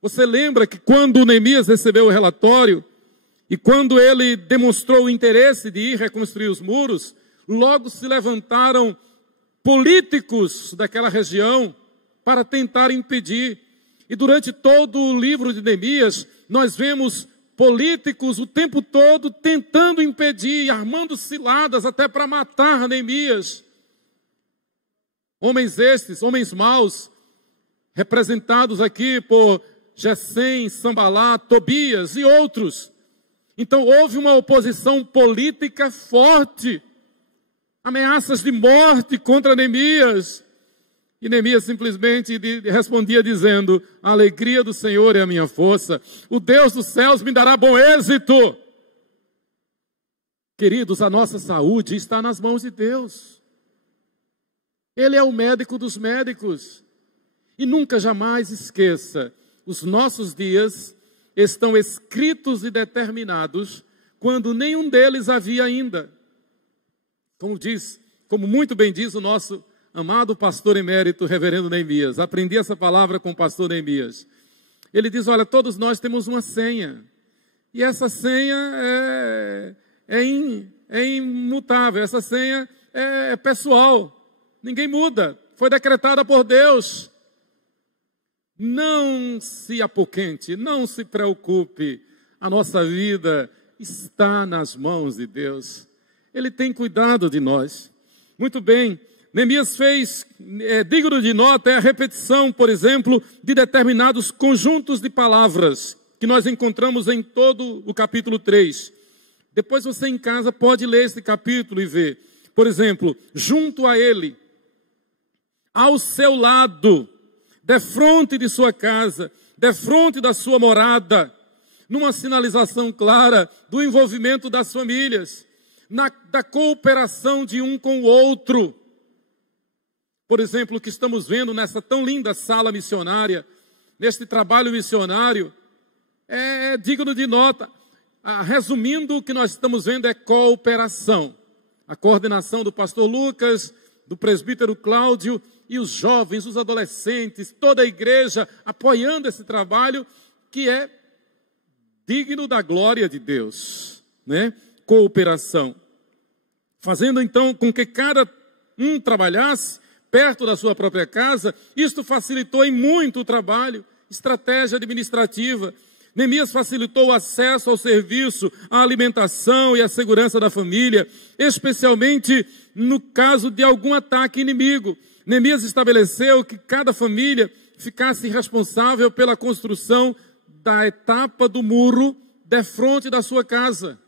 Você lembra que quando Neemias recebeu o relatório, e quando ele demonstrou o interesse de ir reconstruir os muros, logo se levantaram políticos daquela região para tentar impedir. E durante todo o livro de Neemias, nós vemos políticos o tempo todo tentando impedir, armando ciladas até para matar Neemias. Homens estes, homens maus, representados aqui por Gesem, Sambalá, Tobias e outros. Então houve uma oposição política forte, ameaças de morte contra Neemias. E Neemias simplesmente respondia dizendo: a alegria do Senhor é a minha força, o Deus dos céus me dará bom êxito. Queridos, a nossa saúde está nas mãos de Deus. Ele é o médico dos médicos. E nunca jamais esqueça, os nossos dias estão escritos e determinados quando nenhum deles havia ainda. Como muito bem diz o nosso amado pastor emérito, reverendo Neemias. Aprendi essa palavra com o pastor Neemias. Ele diz: olha, todos nós temos uma senha. E essa senha é imutável. Essa senha é pessoal. Ninguém muda. Foi decretada por Deus. Não se apoquente, não se preocupe. A nossa vida está nas mãos de Deus. Ele tem cuidado de nós. Muito bem. Neemias fez, digno de nota, a repetição, por exemplo, de determinados conjuntos de palavras que nós encontramos em todo o capítulo 3. Depois você em casa pode ler esse capítulo e ver. Por exemplo, junto a ele, ao seu lado, defronte de sua casa, defronte da sua morada, numa sinalização clara do envolvimento das famílias, da cooperação de um com o outro. Por exemplo, o que estamos vendo nessa tão linda sala missionária, neste trabalho missionário, é digno de nota. Resumindo, o que nós estamos vendo é cooperação. A coordenação do pastor Lucas, do presbítero Cláudio e os jovens, os adolescentes, toda a igreja apoiando esse trabalho que é digno da glória de Deus, né? Cooperação. Fazendo então com que cada um trabalhasse perto da sua própria casa, isto facilitou em muito o trabalho, estratégia administrativa. Neemias facilitou o acesso ao serviço, à alimentação e à segurança da família, especialmente no caso de algum ataque inimigo. Neemias estabeleceu que cada família ficasse responsável pela construção da etapa do muro defronte da sua casa.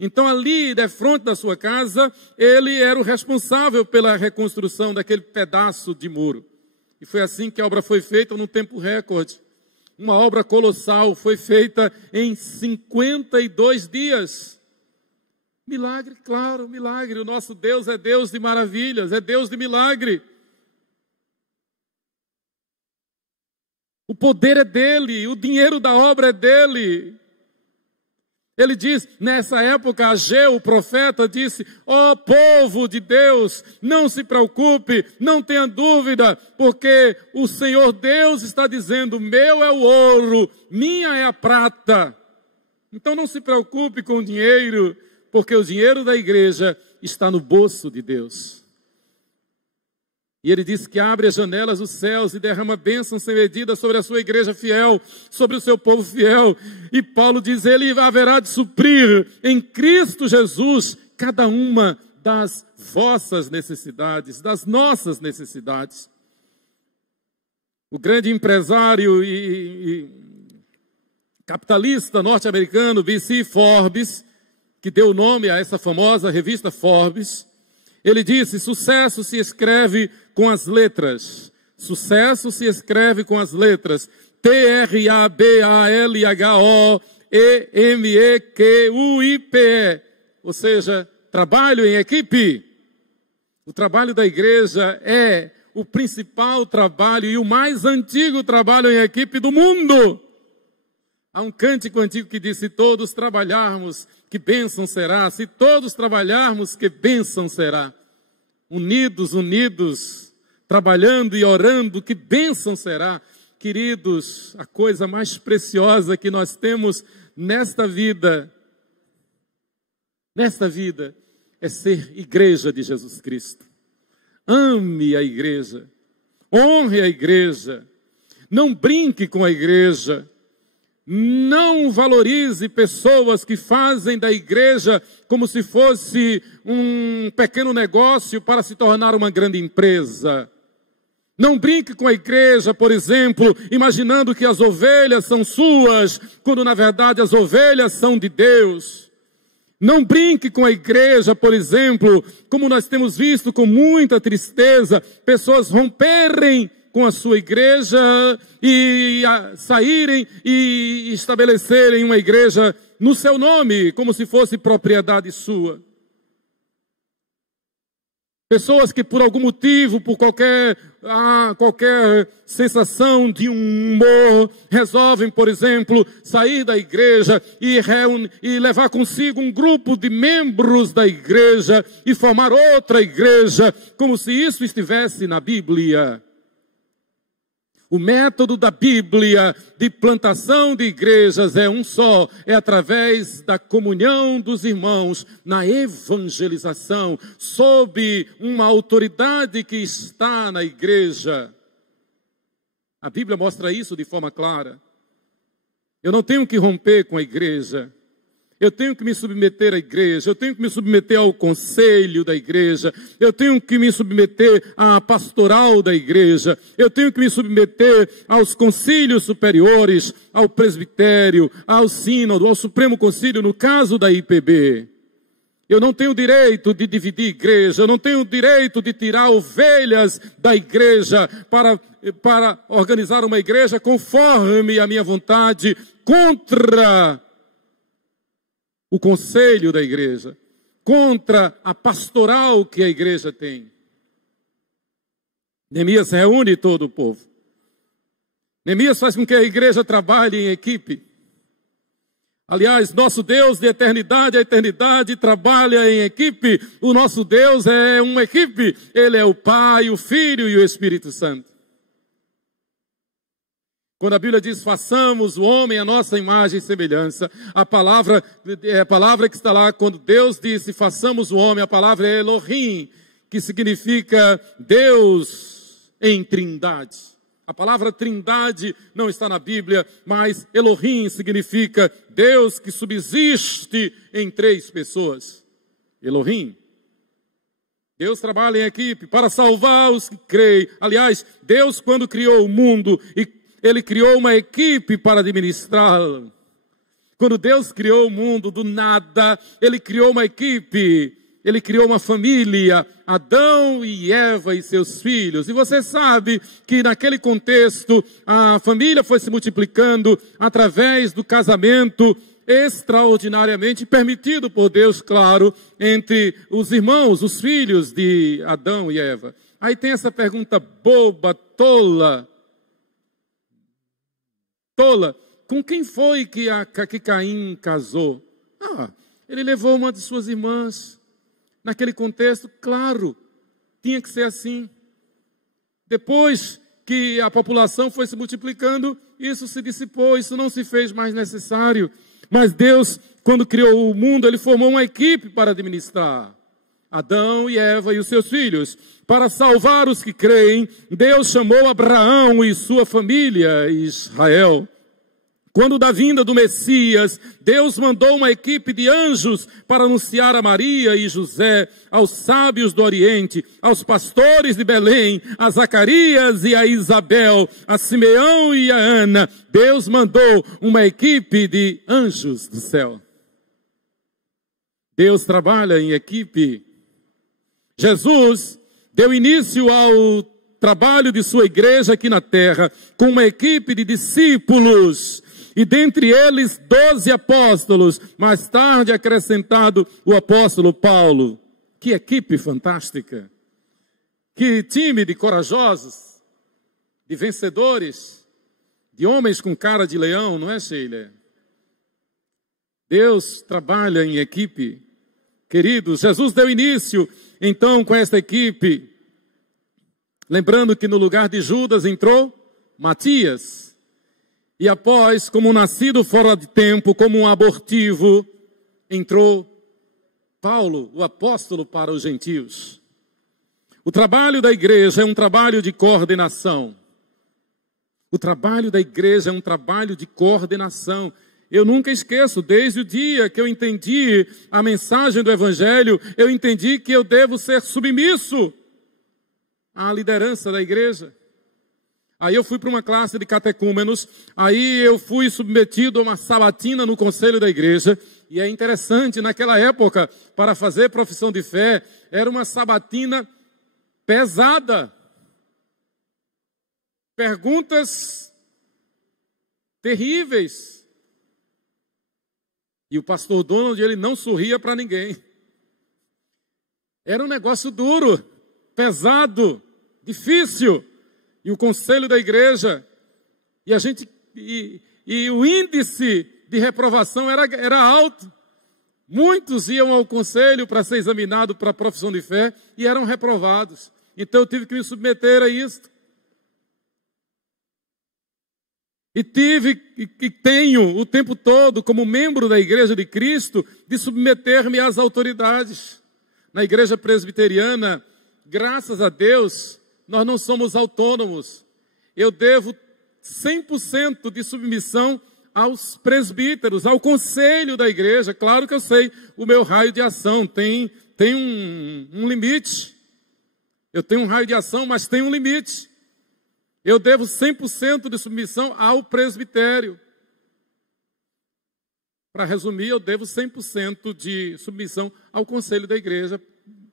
Então ali, defronte da sua casa, ele era o responsável pela reconstrução daquele pedaço de muro. E foi assim que a obra foi feita num tempo recorde. Uma obra colossal, foi feita em 52 dias. Milagre, claro, milagre. O nosso Deus é Deus de maravilhas, é Deus de milagre. O poder é dele, o dinheiro da obra é dele. Ele diz, nessa época, Ageu, o profeta, disse: ó povo de Deus, não se preocupe, não tenha dúvida, porque o Senhor Deus está dizendo: meu é o ouro, minha é a prata. Então não se preocupe com o dinheiro, porque o dinheiro da igreja está no bolso de Deus. E ele diz que abre as janelas dos céus e derrama bênçãos sem medida sobre a sua igreja fiel, sobre o seu povo fiel. E Paulo diz, ele haverá de suprir em Cristo Jesus cada uma das vossas necessidades, das nossas necessidades. O grande empresário e capitalista norte-americano B.C. Forbes, que deu o nome a essa famosa revista Forbes, ele disse: sucesso se escreve com as letras. Sucesso se escreve com as letras. TRABALHOEMEQUIPE. Ou seja, trabalho em equipe. O trabalho da igreja é o principal trabalho e o mais antigo trabalho em equipe do mundo. Há um cântico antigo que diz: se todos trabalharmos, que bênção será. Se todos trabalharmos, que bênção será. Unidos, unidos, trabalhando e orando, que bênção será. Queridos, a coisa mais preciosa que nós temos nesta vida é ser igreja de Jesus Cristo. Ame a igreja, honre a igreja, não brinque com a igreja. Não valorize pessoas que fazem da igreja como se fosse um pequeno negócio para se tornar uma grande empresa. Não brinque com a igreja, por exemplo, imaginando que as ovelhas são suas, quando na verdade as ovelhas são de Deus. Não brinque com a igreja, por exemplo, como nós temos visto com muita tristeza, pessoas romperem com a sua igreja e saírem e estabelecerem uma igreja no seu nome, como se fosse propriedade sua. Pessoas que por algum motivo, por qualquer sensação de humor, resolvem, por exemplo, sair da igreja e levar consigo um grupo de membros da igreja e formar outra igreja, como se isso estivesse na Bíblia. O método da Bíblia de plantação de igrejas é um só, é através da comunhão dos irmãos, na evangelização, sob uma autoridade que está na igreja. A Bíblia mostra isso de forma clara. Eu não tenho que romper com a igreja. Eu tenho que me submeter à igreja, eu tenho que me submeter ao conselho da igreja, eu tenho que me submeter à pastoral da igreja, eu tenho que me submeter aos concílios superiores, ao presbitério, ao sínodo, ao Supremo Concílio, no caso da IPB. Eu não tenho direito de dividir igreja, eu não tenho direito de tirar ovelhas da igreja para organizar uma igreja conforme a minha vontade, contra o conselho da igreja, contra a pastoral que a igreja tem. Neemias reúne todo o povo. Neemias faz com que a igreja trabalhe em equipe. Aliás, nosso Deus de eternidade a eternidade trabalha em equipe. O nosso Deus é uma equipe. Ele é o Pai, o Filho e o Espírito Santo. Quando a Bíblia diz, façamos o homem a nossa imagem e semelhança, a palavra que está lá, quando Deus disse, façamos o homem, a palavra é Elohim, que significa Deus em trindade. A palavra trindade não está na Bíblia, mas Elohim significa Deus que subsiste em três pessoas. Elohim. Deus trabalha em equipe para salvar os que creem. Aliás, Deus, quando criou o mundo, Ele criou uma equipe para administrá-lo. Quando Deus criou o mundo do nada, Ele criou uma equipe, Ele criou uma família, Adão e Eva e seus filhos. E você sabe que naquele contexto, a família foi se multiplicando através do casamento extraordinariamente permitido por Deus, claro, entre os irmãos, os filhos de Adão e Eva. Aí tem essa pergunta boba, tola. Com quem foi que Caim casou? Ele levou uma de suas irmãs. Naquele contexto, claro, tinha que ser assim. Depois que a população foi se multiplicando, isso se dissipou, isso não se fez mais necessário. Mas Deus, quando criou o mundo, Ele formou uma equipe para administrar. Adão e Eva e os seus filhos. Para salvar os que creem, Deus chamou Abraão e sua família, Israel. Quando da vinda do Messias, Deus mandou uma equipe de anjos para anunciar a Maria e José, aos sábios do Oriente, aos pastores de Belém, a Zacarias e a Isabel, a Simeão e a Ana. Deus mandou uma equipe de anjos do céu. Deus trabalha em equipe. Jesus deu início ao trabalho de sua igreja aqui na terra, com uma equipe de discípulos, e dentre eles 12 apóstolos, mais tarde acrescentado o apóstolo Paulo. Que equipe fantástica! Que time de corajosos, de vencedores, de homens com cara de leão, não é, Sheila? Deus trabalha em equipe. Queridos, Jesus deu início, então, com esta equipe. Lembrando que no lugar de Judas entrou Matias. E após, como nascido fora de tempo, como um abortivo, entrou Paulo, o apóstolo para os gentios. O trabalho da igreja é um trabalho de coordenação. O trabalho da igreja é um trabalho de coordenação. Eu nunca esqueço, desde o dia que eu entendi a mensagem do Evangelho, eu entendi que eu devo ser submisso à liderança da igreja. Aí eu fui para uma classe de catecúmenos, aí eu fui submetido a uma sabatina no conselho da igreja, e é interessante, naquela época, para fazer profissão de fé, era uma sabatina pesada. Perguntas terríveis. E o pastor Donald, ele não sorria para ninguém. Era um negócio duro, pesado, difícil. E o conselho da igreja, e o índice de reprovação era alto. Muitos iam ao conselho para ser examinado para a profissão de fé e eram reprovados. Então eu tive que me submeter a isso. E tenho o tempo todo, como membro da Igreja de Cristo, de submeter-me às autoridades. Na igreja presbiteriana, graças a Deus, nós não somos autônomos. Eu devo 100% de submissão aos presbíteros, ao conselho da igreja. Claro que eu sei, o meu raio de ação tem um limite. Eu tenho um raio de ação, mas tem um limite. Eu devo 100% de submissão ao presbitério. Para resumir, eu devo 100% de submissão ao conselho da igreja.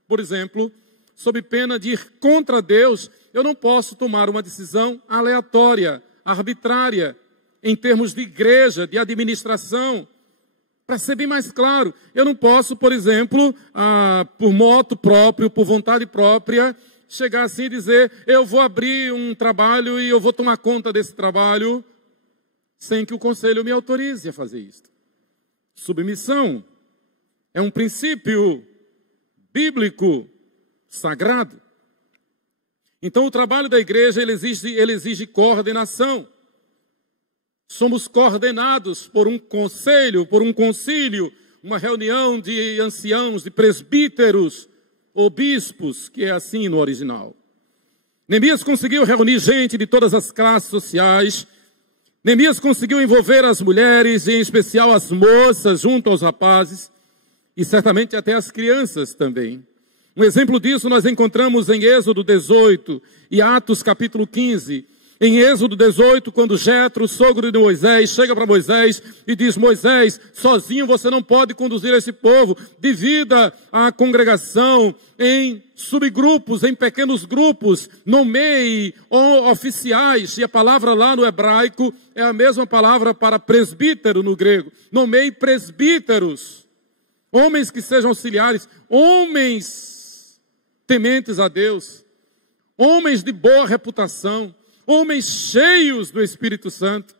Por exemplo, sob pena de ir contra Deus, eu não posso tomar uma decisão aleatória, arbitrária, em termos de igreja, de administração. Para ser bem mais claro, eu não posso, por exemplo, por moto próprio, por vontade própria, chegar assim e dizer, eu vou abrir um trabalho e eu vou tomar conta desse trabalho, sem que o conselho me autorize a fazer isso. Submissão é um princípio bíblico sagrado. Então o trabalho da igreja ele exige coordenação. Somos coordenados por um conselho, por um concílio, uma reunião de anciãos, de presbíteros ou bispos, que é assim no original. Neemias conseguiu reunir gente de todas as classes sociais. Neemias conseguiu envolver as mulheres, em especial as moças, junto aos rapazes, e certamente até as crianças também. Um exemplo disso nós encontramos em Êxodo 18 e Atos capítulo 15. Em Êxodo 18, quando Jetro, sogro de Moisés, chega para Moisés e diz: Moisés, sozinho você não pode conduzir esse povo, divida a congregação em subgrupos, em pequenos grupos, nomeie oficiais, e a palavra lá no hebraico é a mesma palavra para presbítero no grego, nomeie presbíteros, homens que sejam auxiliares, homens tementes a Deus, homens de boa reputação, homens cheios do Espírito Santo.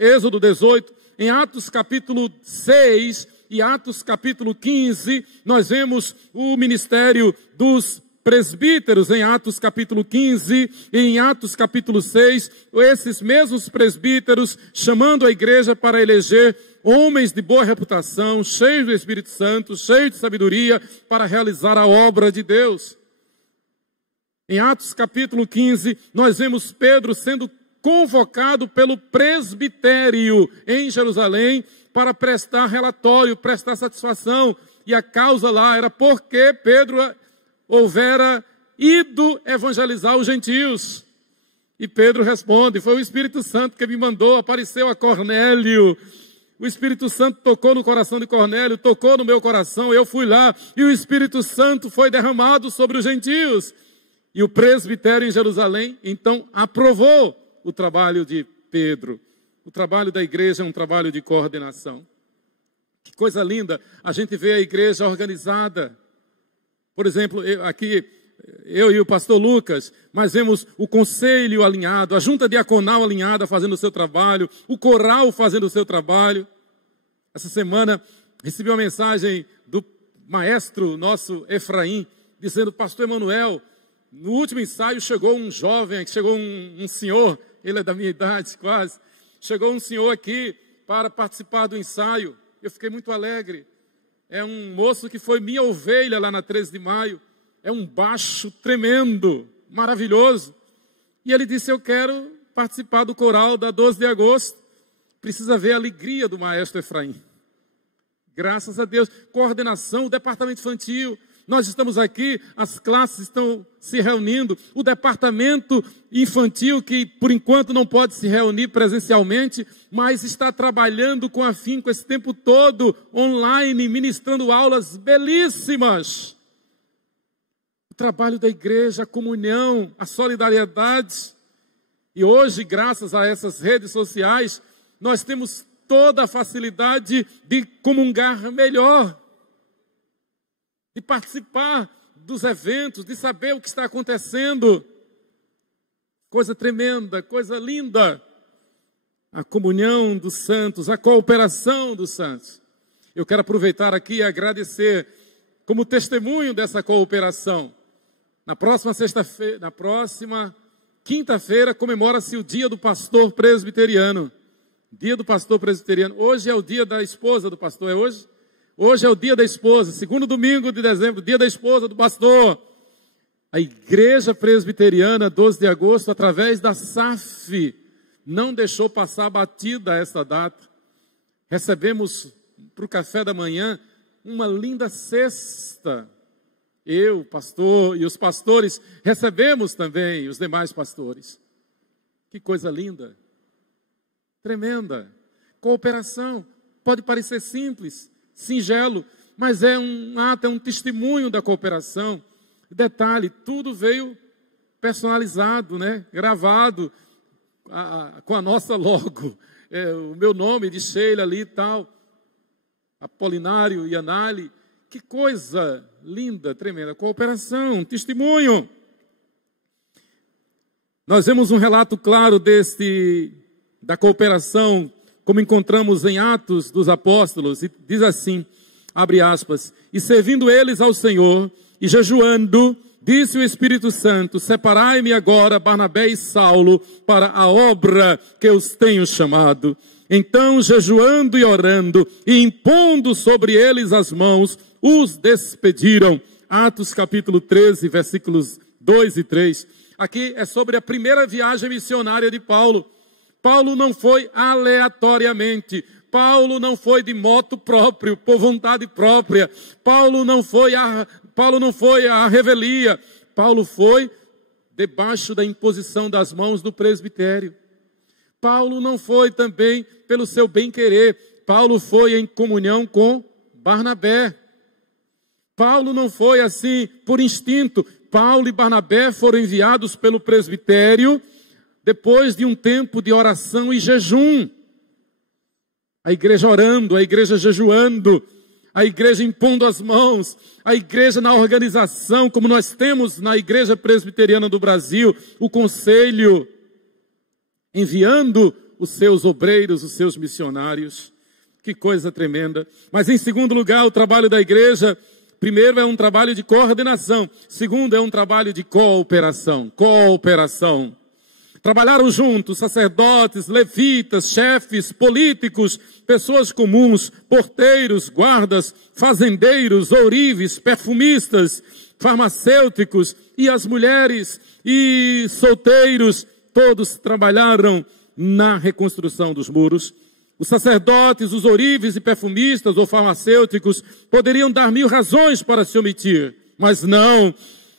Êxodo 18, em Atos capítulo 6 e Atos capítulo 15, nós vemos o ministério dos presbíteros em Atos capítulo 15 e em Atos capítulo 6, esses mesmos presbíteros chamando a igreja para eleger homens de boa reputação, cheios do Espírito Santo, cheios de sabedoria, para realizar a obra de Deus. Em Atos capítulo 15, nós vemos Pedro sendo convocado pelo presbitério em Jerusalém para prestar relatório, prestar satisfação. E a causa lá era porque Pedro houvera ido evangelizar os gentios. E Pedro responde: foi o Espírito Santo que me mandou, apareceu a Cornélio. O Espírito Santo tocou no coração de Cornélio, tocou no meu coração, eu fui lá, e o Espírito Santo foi derramado sobre os gentios. E o presbitério em Jerusalém, então, aprovou o trabalho de Pedro. O trabalho da igreja é um trabalho de coordenação. Que coisa linda a gente vê a igreja organizada. Por exemplo, aqui, eu e o pastor Lucas, mas vemos o conselho alinhado, a junta diaconal alinhada fazendo o seu trabalho, o coral fazendo o seu trabalho. Essa semana, recebi uma mensagem do maestro nosso Efraim, dizendo: pastor Emanuel, no último ensaio chegou um jovem, chegou um senhor, ele é da minha idade quase, chegou um senhor aqui para participar do ensaio. Eu fiquei muito alegre. É um moço que foi minha ovelha lá na 13 de maio. É um baixo tremendo, maravilhoso. E ele disse: eu quero participar do coral da 12 de agosto. Precisa ver a alegria do maestro Efraim. Graças a Deus. Coordenação, o departamento infantil. Nós estamos aqui, as classes estão se reunindo. O departamento infantil, que por enquanto não pode se reunir presencialmente, mas está trabalhando com afinco esse tempo todo, online, ministrando aulas belíssimas. O trabalho da igreja, a comunhão, a solidariedade. E hoje, graças a essas redes sociais, nós temos toda a facilidade de comungar melhor, de participar dos eventos, de saber o que está acontecendo. Coisa tremenda, coisa linda. A comunhão dos santos, a cooperação dos santos. Eu quero aproveitar aqui e agradecer como testemunho dessa cooperação. Na próxima sexta-feira, na próxima quinta-feira, comemora-se o Dia do Pastor Presbiteriano. Dia do Pastor Presbiteriano. Hoje é o dia da esposa do pastor, é hoje? Hoje é o dia da esposa, segundo domingo de dezembro, dia da esposa do pastor. A Igreja Presbiteriana, 12 de agosto, através da SAF, não deixou passar batida essa data. Recebemos para o café da manhã uma linda cesta. Eu, o pastor e os pastores, recebemos também os demais pastores. Que coisa linda, tremenda. Cooperação, pode parecer simples, singelo, mas é um ato, é um testemunho da cooperação. Detalhe, tudo veio personalizado, né? Gravado com a nossa logo, o meu nome de Sheila ali e tal, Apolinário e Anali. Que coisa linda, tremenda, cooperação, testemunho. Nós vemos um relato claro da cooperação, como encontramos em Atos dos Apóstolos, e diz assim, abre aspas, e servindo eles ao Senhor, e jejuando, disse o Espírito Santo, separai-me agora Barnabé e Saulo para a obra que eu os tenho chamado. Então, jejuando e orando, e impondo sobre eles as mãos, os despediram. Atos capítulo 13, versículos 2 e 3. Aqui é sobre a primeira viagem missionária de Paulo. Paulo não foi aleatoriamente. Paulo não foi de moto próprio, por vontade própria. Paulo não foi à revelia. Paulo foi debaixo da imposição das mãos do presbitério. Paulo não foi também pelo seu bem-querer. Paulo foi em comunhão com Barnabé. Paulo não foi assim por instinto. Paulo e Barnabé foram enviados pelo presbitério depois de um tempo de oração e jejum. A igreja orando, a igreja jejuando, a igreja impondo as mãos, a igreja na organização, como nós temos na Igreja Presbiteriana do Brasil, o conselho, enviando os seus obreiros, os seus missionários. Que coisa tremenda. Mas em segundo lugar, o trabalho da igreja, primeiro é um trabalho de coordenação, segundo é um trabalho de cooperação. Cooperação. Trabalharam juntos sacerdotes, levitas, chefes, políticos, pessoas comuns, porteiros, guardas, fazendeiros, ourives, perfumistas, farmacêuticos e as mulheres e solteiros, todos trabalharam na reconstrução dos muros. Os sacerdotes, os ourives e perfumistas ou farmacêuticos poderiam dar 1000 razões para se omitir, mas não.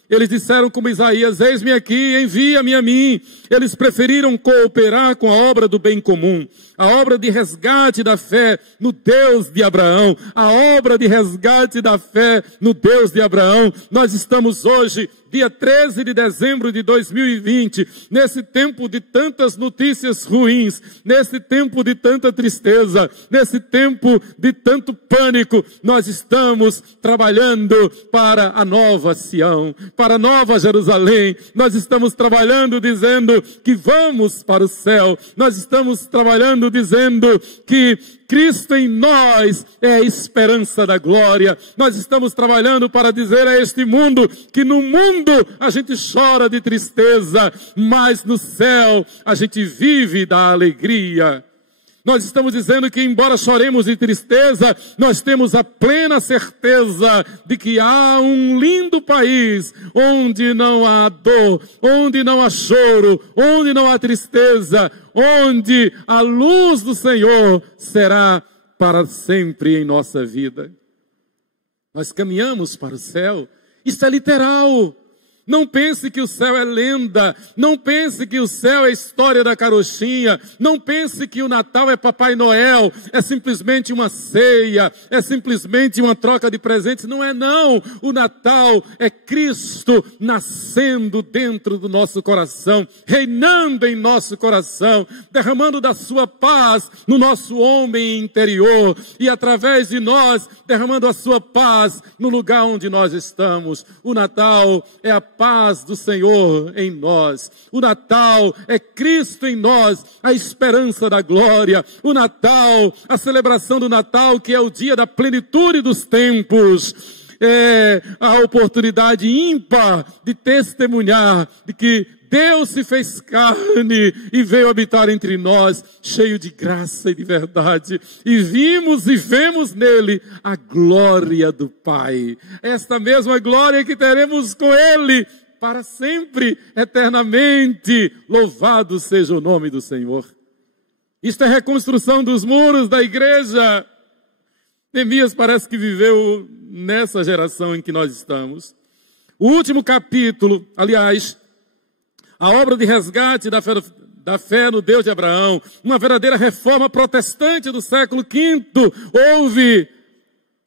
Eles disseram como Isaías: eis-me aqui, envia-me a mim. Eles preferiram cooperar com a obra do bem comum, a obra de resgate da fé no Deus de Abraão, a obra de resgate da fé no Deus de Abraão. Nós estamos hoje, dia 13 de dezembro de 2020, nesse tempo de tantas notícias ruins, nesse tempo de tanta tristeza, nesse tempo de tanto pânico, nós estamos trabalhando para a nova Sião, para a nova Jerusalém. Nós estamos trabalhando dizendo que vamos para o céu. Nós estamos trabalhando dizendo que Cristo em nós é a esperança da glória. Nós estamos trabalhando para dizer a este mundo que no mundo a gente chora de tristeza, mas no céu a gente vive da alegria. Nós estamos dizendo que, embora choremos de tristeza, nós temos a plena certeza de que há um lindo país onde não há dor, onde não há choro, onde não há tristeza, onde a luz do Senhor será para sempre em nossa vida. Nós caminhamos para o céu. Isso é literal. Não pense que o céu é lenda, não pense que o céu é história da carochinha, não pense que o Natal é Papai Noel, é simplesmente uma ceia, é simplesmente uma troca de presentes. Não é não, o Natal é Cristo nascendo dentro do nosso coração, reinando em nosso coração, derramando da sua paz no nosso homem interior e através de nós, derramando a sua paz no lugar onde nós estamos. O Natal é a paz do Senhor em nós. O Natal é Cristo em nós, a esperança da glória. O Natal, a celebração do Natal, que é o dia da plenitude dos tempos, é a oportunidade ímpar de testemunhar de que Deus se fez carne e veio habitar entre nós, cheio de graça e de verdade. E vimos e vemos nele a glória do Pai. Esta mesma glória que teremos com ele para sempre, eternamente. Louvado seja o nome do Senhor. Isto é reconstrução dos muros da igreja. Neemias parece que viveu nessa geração em que nós estamos. O último capítulo, aliás, a obra de resgate da fé no Deus de Abraão, uma verdadeira reforma protestante do século V, houve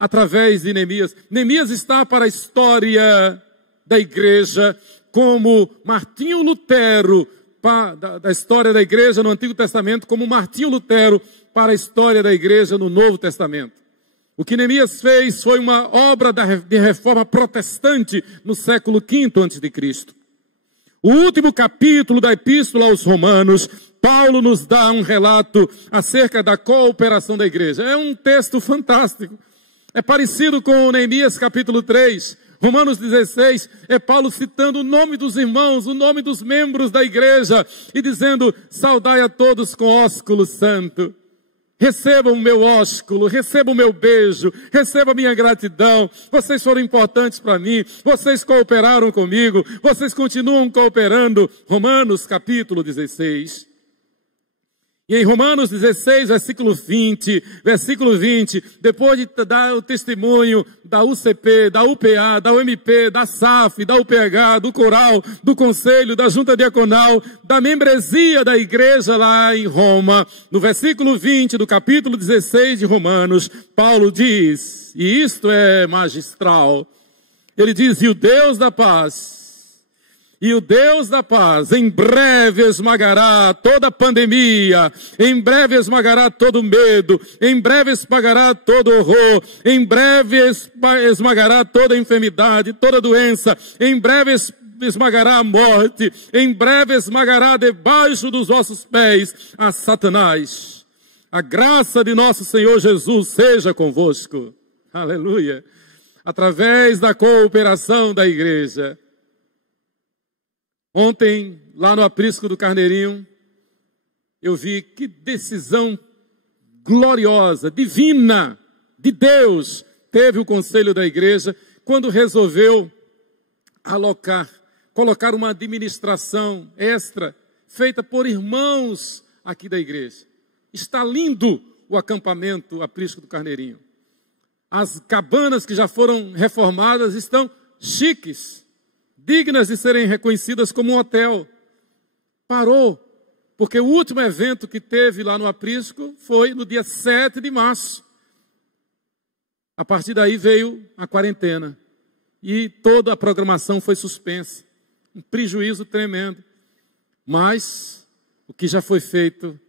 através de Neemias. Neemias está para a história da igreja como Martinho Lutero, da história da igreja no Antigo Testamento, como Martinho Lutero para a história da igreja no Novo Testamento. O que Neemias fez foi uma obra de reforma protestante no século V a.C. O último capítulo da Epístola aos Romanos, Paulo nos dá um relato acerca da cooperação da igreja. É um texto fantástico. É parecido com Neemias capítulo 3. Romanos 16, é Paulo citando o nome dos irmãos, o nome dos membros da igreja e dizendo: saudai a todos com ósculo santo. Recebam o meu ósculo, recebam o meu beijo, recebam a minha gratidão. Vocês foram importantes para mim, vocês cooperaram comigo, vocês continuam cooperando. Romanos capítulo 16. E em Romanos 16, versículo 20, depois de dar o testemunho da UCP, da UPA, da UMP, da SAF, da UPH, do coral, do conselho, da junta diaconal, da membresia da igreja lá em Roma, no versículo 20 do capítulo 16 de Romanos, Paulo diz, e isto é magistral, ele diz, e o Deus da paz em breve esmagará toda a pandemia, em breve esmagará todo medo, em breve esmagará todo horror, em breve esmagará toda enfermidade, toda doença, em breve esmagará a morte, em breve esmagará debaixo dos vossos pés a Satanás. A graça de nosso Senhor Jesus seja convosco. Aleluia. Através da cooperação da igreja. Ontem, lá no aprisco do Carneirinho, eu vi que decisão gloriosa, divina, de Deus, teve o conselho da igreja, quando resolveu colocar uma administração extra, feita por irmãos aqui da igreja. Está lindo o acampamento aprisco do Carneirinho. As cabanas que já foram reformadas estão chiques, dignas de serem reconhecidas como um hotel. Parou, porque o último evento que teve lá no aprisco foi no dia 7 de março. A partir daí veio a quarentena e toda a programação foi suspensa. Um prejuízo tremendo. Mas o que já foi feito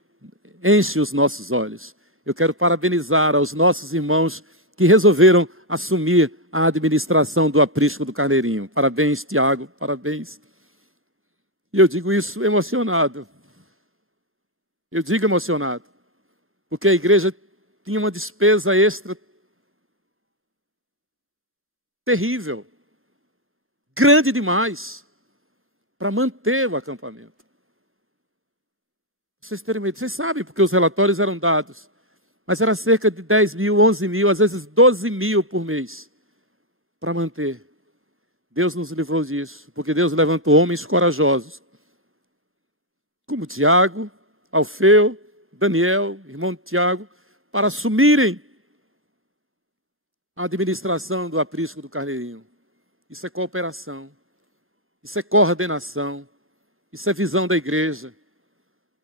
enche os nossos olhos. Eu quero parabenizar aos nossos irmãos que resolveram assumir a administração do aprisco do Carneirinho. Parabéns, Tiago, parabéns. E eu digo isso emocionado. Eu digo emocionado, porque a igreja tinha uma despesa extra terrível, grande demais, para manter o acampamento. Vocês terem medo, vocês sabem porque os relatórios eram dados, mas era cerca de 10 mil, 11 mil, às vezes 12 mil por mês, para manter. Deus nos livrou disso, porque Deus levantou homens corajosos, como Tiago, Alfeu, Daniel, irmão de Tiago, para assumirem a administração do aprisco do Carneirinho. Isso é cooperação, isso é coordenação, isso é visão da igreja.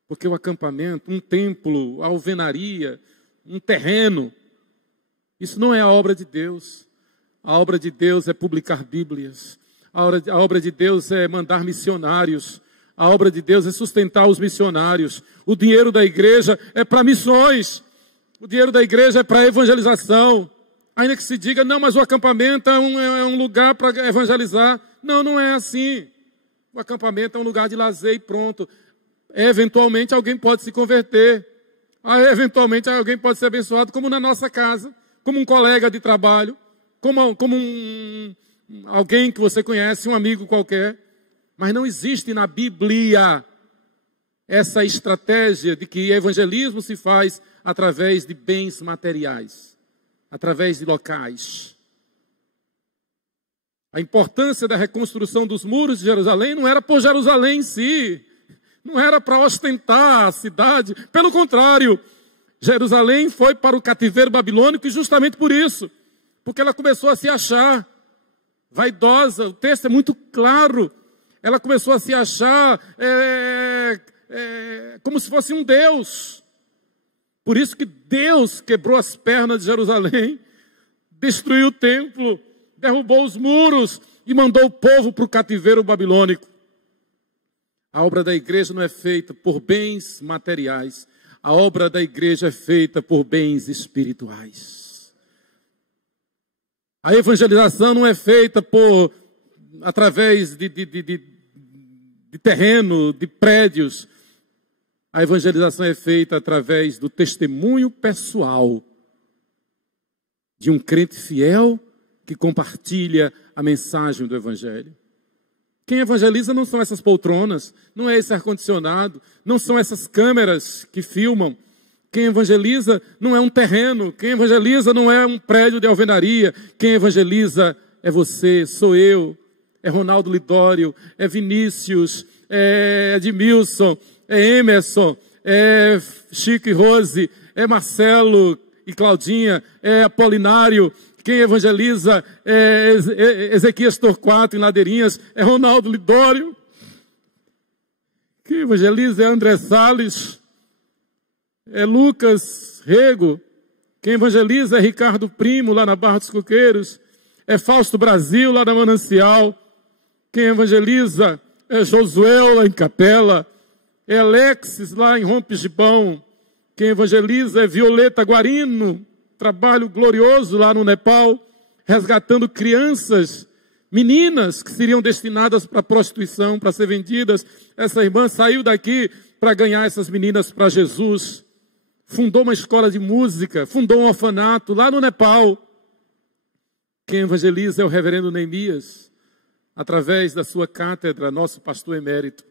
Porque o acampamento, um templo, a alvenaria, um terreno, isso não é a obra de Deus. A obra de Deus é publicar Bíblias. A obra de Deus é mandar missionários. A obra de Deus é sustentar os missionários. O dinheiro da igreja é para missões. O dinheiro da igreja é para evangelização. Ainda que se diga, não, mas o acampamento é um lugar para evangelizar. Não, não é assim. O acampamento é um lugar de lazer e pronto. Eventualmente alguém pode se converter. Eventualmente alguém pode ser abençoado, como na nossa casa, como um colega de trabalho, como alguém que você conhece, um amigo qualquer. Mas não existe na Bíblia essa estratégia de que evangelismo se faz através de bens materiais, através de locais. A importância da reconstrução dos muros de Jerusalém não era por Jerusalém em si, não era para ostentar a cidade, pelo contrário, Jerusalém foi para o cativeiro babilônico e justamente por isso, porque ela começou a se achar vaidosa, o texto é muito claro, ela começou a se achar como se fosse um Deus. Por isso que Deus quebrou as pernas de Jerusalém, destruiu o templo, derrubou os muros e mandou o povo para o cativeiro babilônico. A obra da igreja não é feita por bens materiais, a obra da igreja é feita por bens espirituais. A evangelização não é feita através de terreno, de prédios. A evangelização é feita através do testemunho pessoal de um crente fiel que compartilha a mensagem do evangelho. Quem evangeliza não são essas poltronas, não é esse ar-condicionado, não são essas câmeras que filmam. Quem evangeliza não é um terreno, quem evangeliza não é um prédio de alvenaria, quem evangeliza é você, sou eu, é Ronaldo Lidório, é Vinícius, é Edmilson, é Emerson, é Chico e Rose, é Marcelo e Claudinha, é Apolinário. Quem evangeliza é Ezequias Torquato em Ladeirinhas, é Ronaldo Lidório. Quem evangeliza é André Salles, é Lucas Rego. Quem evangeliza é Ricardo Primo, lá na Barra dos Coqueiros, é Fausto Brasil, lá na Manancial. Quem evangeliza é Josué, lá em Capela, é Alexis, lá em Rompigibão. Quem evangeliza é Violeta Guarino, trabalho glorioso lá no Nepal, resgatando crianças, meninas que seriam destinadas para prostituição, para ser vendidas. Essa irmã saiu daqui para ganhar essas meninas para Jesus. Fundou uma escola de música, fundou um orfanato lá no Nepal. Quem evangeliza é o reverendo Neemias, através da sua cátedra, nosso pastor emérito.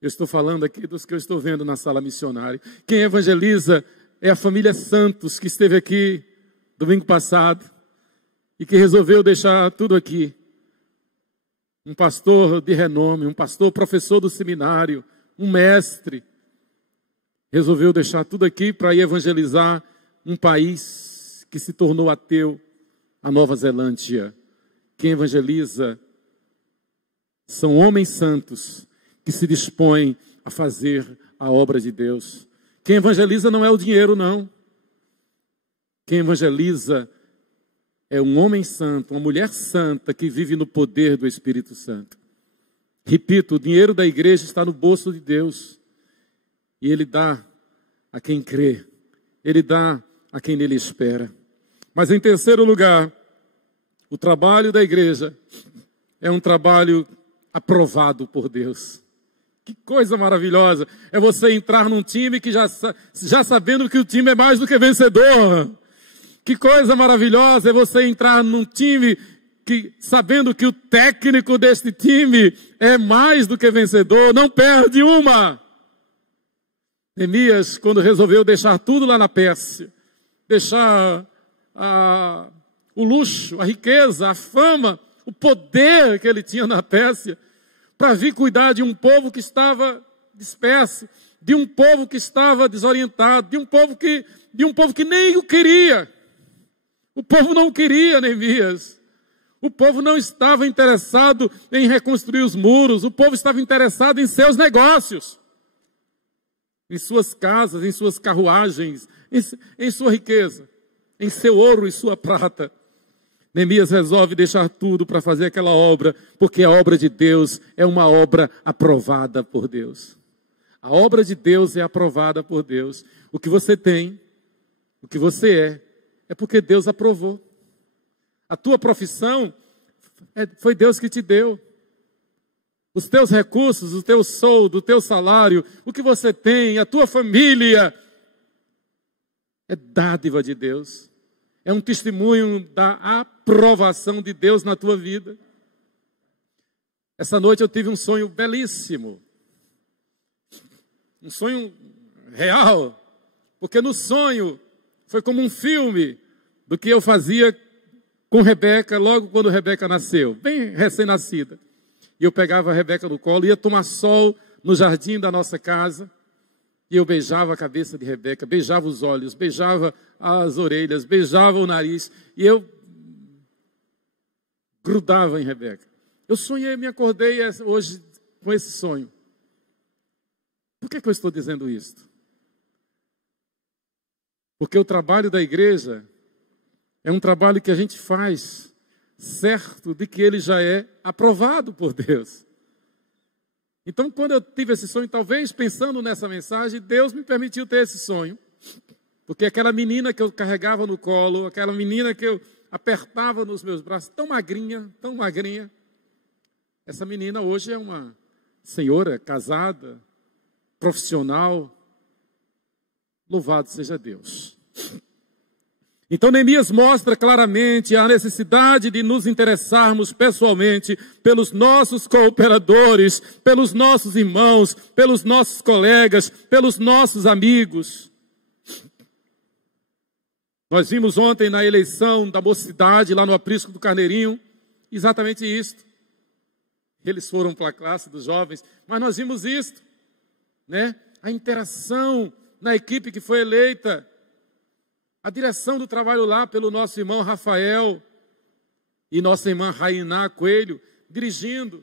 Eu estou falando aqui dos que eu estou vendo na sala missionária. Quem evangeliza é a família Santos, que esteve aqui domingo passado e que resolveu deixar tudo aqui. Um pastor de renome, um pastor professor do seminário, um mestre, resolveu deixar tudo aqui para ir evangelizar um país que se tornou ateu, a Nova Zelândia. Quem evangeliza são homens santos que se dispõem a fazer a obra de Deus. Quem evangeliza não é o dinheiro, não. Quem evangeliza é um homem santo, uma mulher santa que vive no poder do Espírito Santo. Repito, o dinheiro da igreja está no bolso de Deus. E Ele dá a quem crê. Ele dá a quem nele espera. Mas em terceiro lugar, o trabalho da igreja é um trabalho aprovado por Deus. Que coisa maravilhosa é você entrar num time que já sabendo que o time é mais do que vencedor. Que coisa maravilhosa é você entrar num time que sabendo que o técnico deste time é mais do que vencedor, não perde uma. Neemias, quando resolveu deixar tudo lá na Pérsia, deixar o luxo, a riqueza, a fama, o poder que ele tinha na Pérsia, para vir cuidar de um povo que estava disperso, de um povo que estava desorientado, de um povo que nem o queria. O povo não queria Neemias. O povo não estava interessado em reconstruir os muros. O povo estava interessado em seus negócios, em suas casas, em suas carruagens, em sua riqueza, em seu ouro e sua prata. Neemias resolve deixar tudo para fazer aquela obra, porque a obra de Deus é uma obra aprovada por Deus. A obra de Deus é aprovada por Deus. O que você tem, o que você é porque Deus aprovou. A tua profissão foi Deus que te deu. Os teus recursos, o teu soldo, o teu salário, o que você tem, a tua família, é dádiva de Deus. É um testemunho da aprovação de Deus na tua vida. Essa noite eu tive um sonho belíssimo. Um sonho real. Porque no sonho foi como um filme do que eu fazia com Rebeca logo quando Rebeca nasceu. Bem recém-nascida. E eu pegava a Rebeca no colo, ia tomar sol no jardim da nossa casa. E eu beijava a cabeça de Rebeca, beijava os olhos, beijava as orelhas, beijava o nariz. E eu grudava em Rebeca. Eu sonhei, me acordei hoje com esse sonho. Por que eu estou dizendo isso? Porque o trabalho da igreja é um trabalho que a gente faz certo de que ele já é aprovado por Deus. Então, quando eu tive esse sonho, talvez pensando nessa mensagem, Deus me permitiu ter esse sonho. Porque aquela menina que eu carregava no colo, aquela menina que eu apertava nos meus braços, tão magrinha, essa menina hoje é uma senhora casada, profissional. Louvado seja Deus. Então Neemias mostra claramente a necessidade de nos interessarmos pessoalmente pelos nossos cooperadores, pelos nossos irmãos, pelos nossos colegas, pelos nossos amigos. Nós vimos ontem na eleição da mocidade, lá no aprisco do Carneirinho, exatamente isto. Eles foram para a classe dos jovens, mas nós vimos isto, né? a interação na equipe que foi eleita, a direção do trabalho lá pelo nosso irmão Rafael e nossa irmã Rainá Coelho, dirigindo,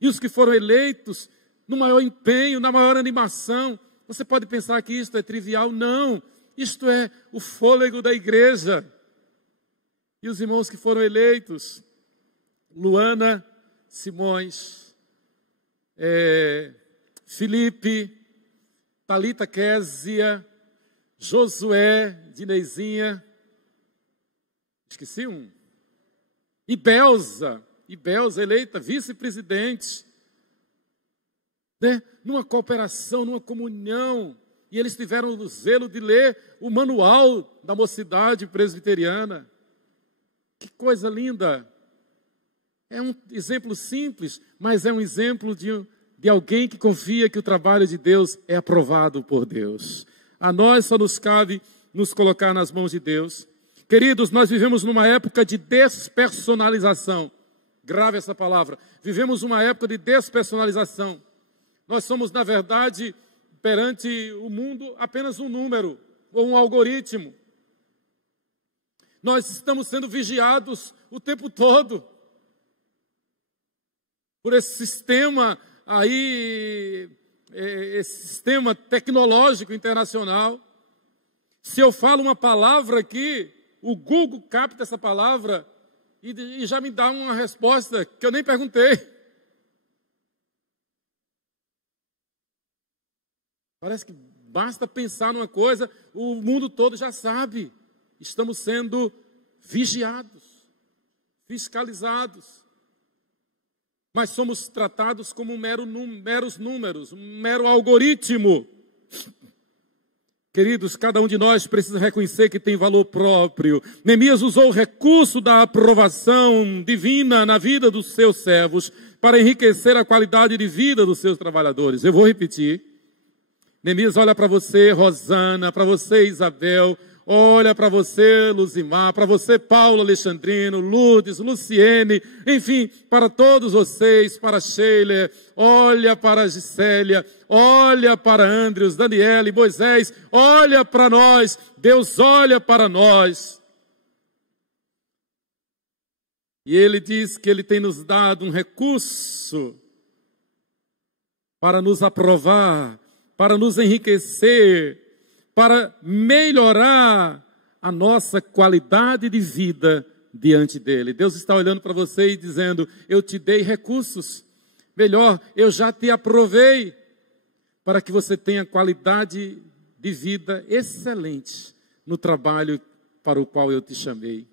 e os que foram eleitos no maior empenho, na maior animação. Você pode pensar que isto é trivial, não, isto é o fôlego da igreja. E os irmãos que foram eleitos, Luana Simões, Felipe, Thalita Késia, Josué, Dineizinha, esqueci um, e Belza eleita vice-presidente, né? Numa cooperação, numa comunhão, e eles tiveram o zelo de ler o manual da mocidade presbiteriana. Que coisa linda! É um exemplo simples, mas é um exemplo de alguém que confia que o trabalho de Deus é aprovado por Deus. A nós só nos cabe nos colocar nas mãos de Deus. Queridos, nós vivemos numa época de despersonalização. Grave essa palavra. Vivemos uma época de despersonalização. Nós somos, na verdade, perante o mundo, apenas um número ou um algoritmo. Nós estamos sendo vigiados o tempo todo por esse sistema aí, esse sistema tecnológico internacional. Se eu falo uma palavra aqui, o Google capta essa palavra e já me dá uma resposta que eu nem perguntei. Parece que basta pensar numa coisa, o mundo todo já sabe. Estamos sendo vigiados, fiscalizados. Mas somos tratados como meros números, um mero algoritmo. Queridos, cada um de nós precisa reconhecer que tem valor próprio. Neemias usou o recurso da aprovação divina na vida dos seus servos para enriquecer a qualidade de vida dos seus trabalhadores. Eu vou repetir. Neemias olha para você, Rosana, para você, Isabel, olha para você, Luzimar, para você, Paulo Alexandrino, Lourdes, Luciene, enfim, para todos vocês, para Sheila, olha para Gisélia, olha para Andrews, Daniele, Moisés, olha para nós, Deus olha para nós. E Ele diz que Ele tem nos dado um recurso para nos aprovar, para nos enriquecer, para melhorar a nossa qualidade de vida diante dEle. Deus está olhando para você e dizendo, eu te dei recursos, melhor, eu já te aprovei, para que você tenha qualidade de vida excelente no trabalho para o qual eu te chamei.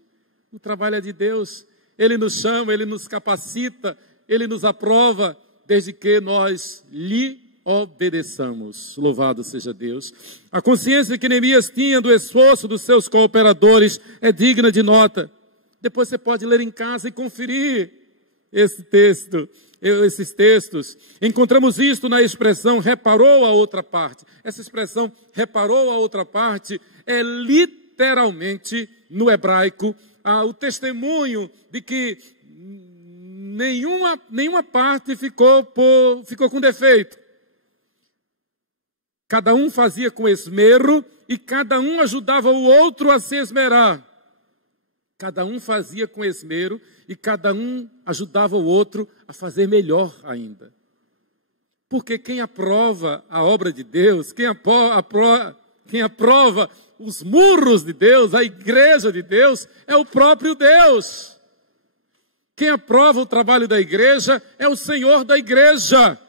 O trabalho é de Deus, Ele nos chama, Ele nos capacita, Ele nos aprova, desde que nós lhe obedeçamos. Louvado seja Deus. A consciência que Neemias tinha do esforço dos seus cooperadores é digna de nota. Depois você pode ler em casa e conferir esses textos. Encontramos isto na expressão reparou a outra parte. Essa expressão reparou a outra parte é literalmente no hebraico o testemunho de que nenhuma parte ficou com defeito. Cada um fazia com esmero e cada um ajudava o outro a se esmerar. Cada um fazia com esmero e cada um ajudava o outro a fazer melhor ainda. Porque quem aprova a obra de Deus, quem aprova os muros de Deus, a igreja de Deus, é o próprio Deus. Quem aprova o trabalho da igreja é o Senhor da igreja.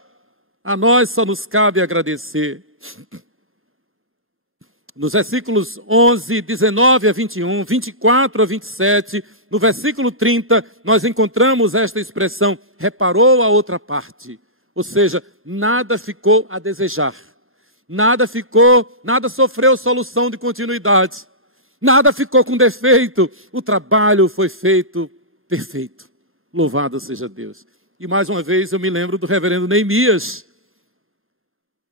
A nós só nos cabe agradecer. Nos versículos 11, 19 a 21, 24 a 27, no versículo 30, nós encontramos esta expressão, reparou a outra parte. Ou seja, nada ficou a desejar. Nada sofreu solução de continuidade. Nada ficou com defeito. O trabalho foi feito perfeito. Louvado seja Deus. E mais uma vez eu me lembro do reverendo Neemias,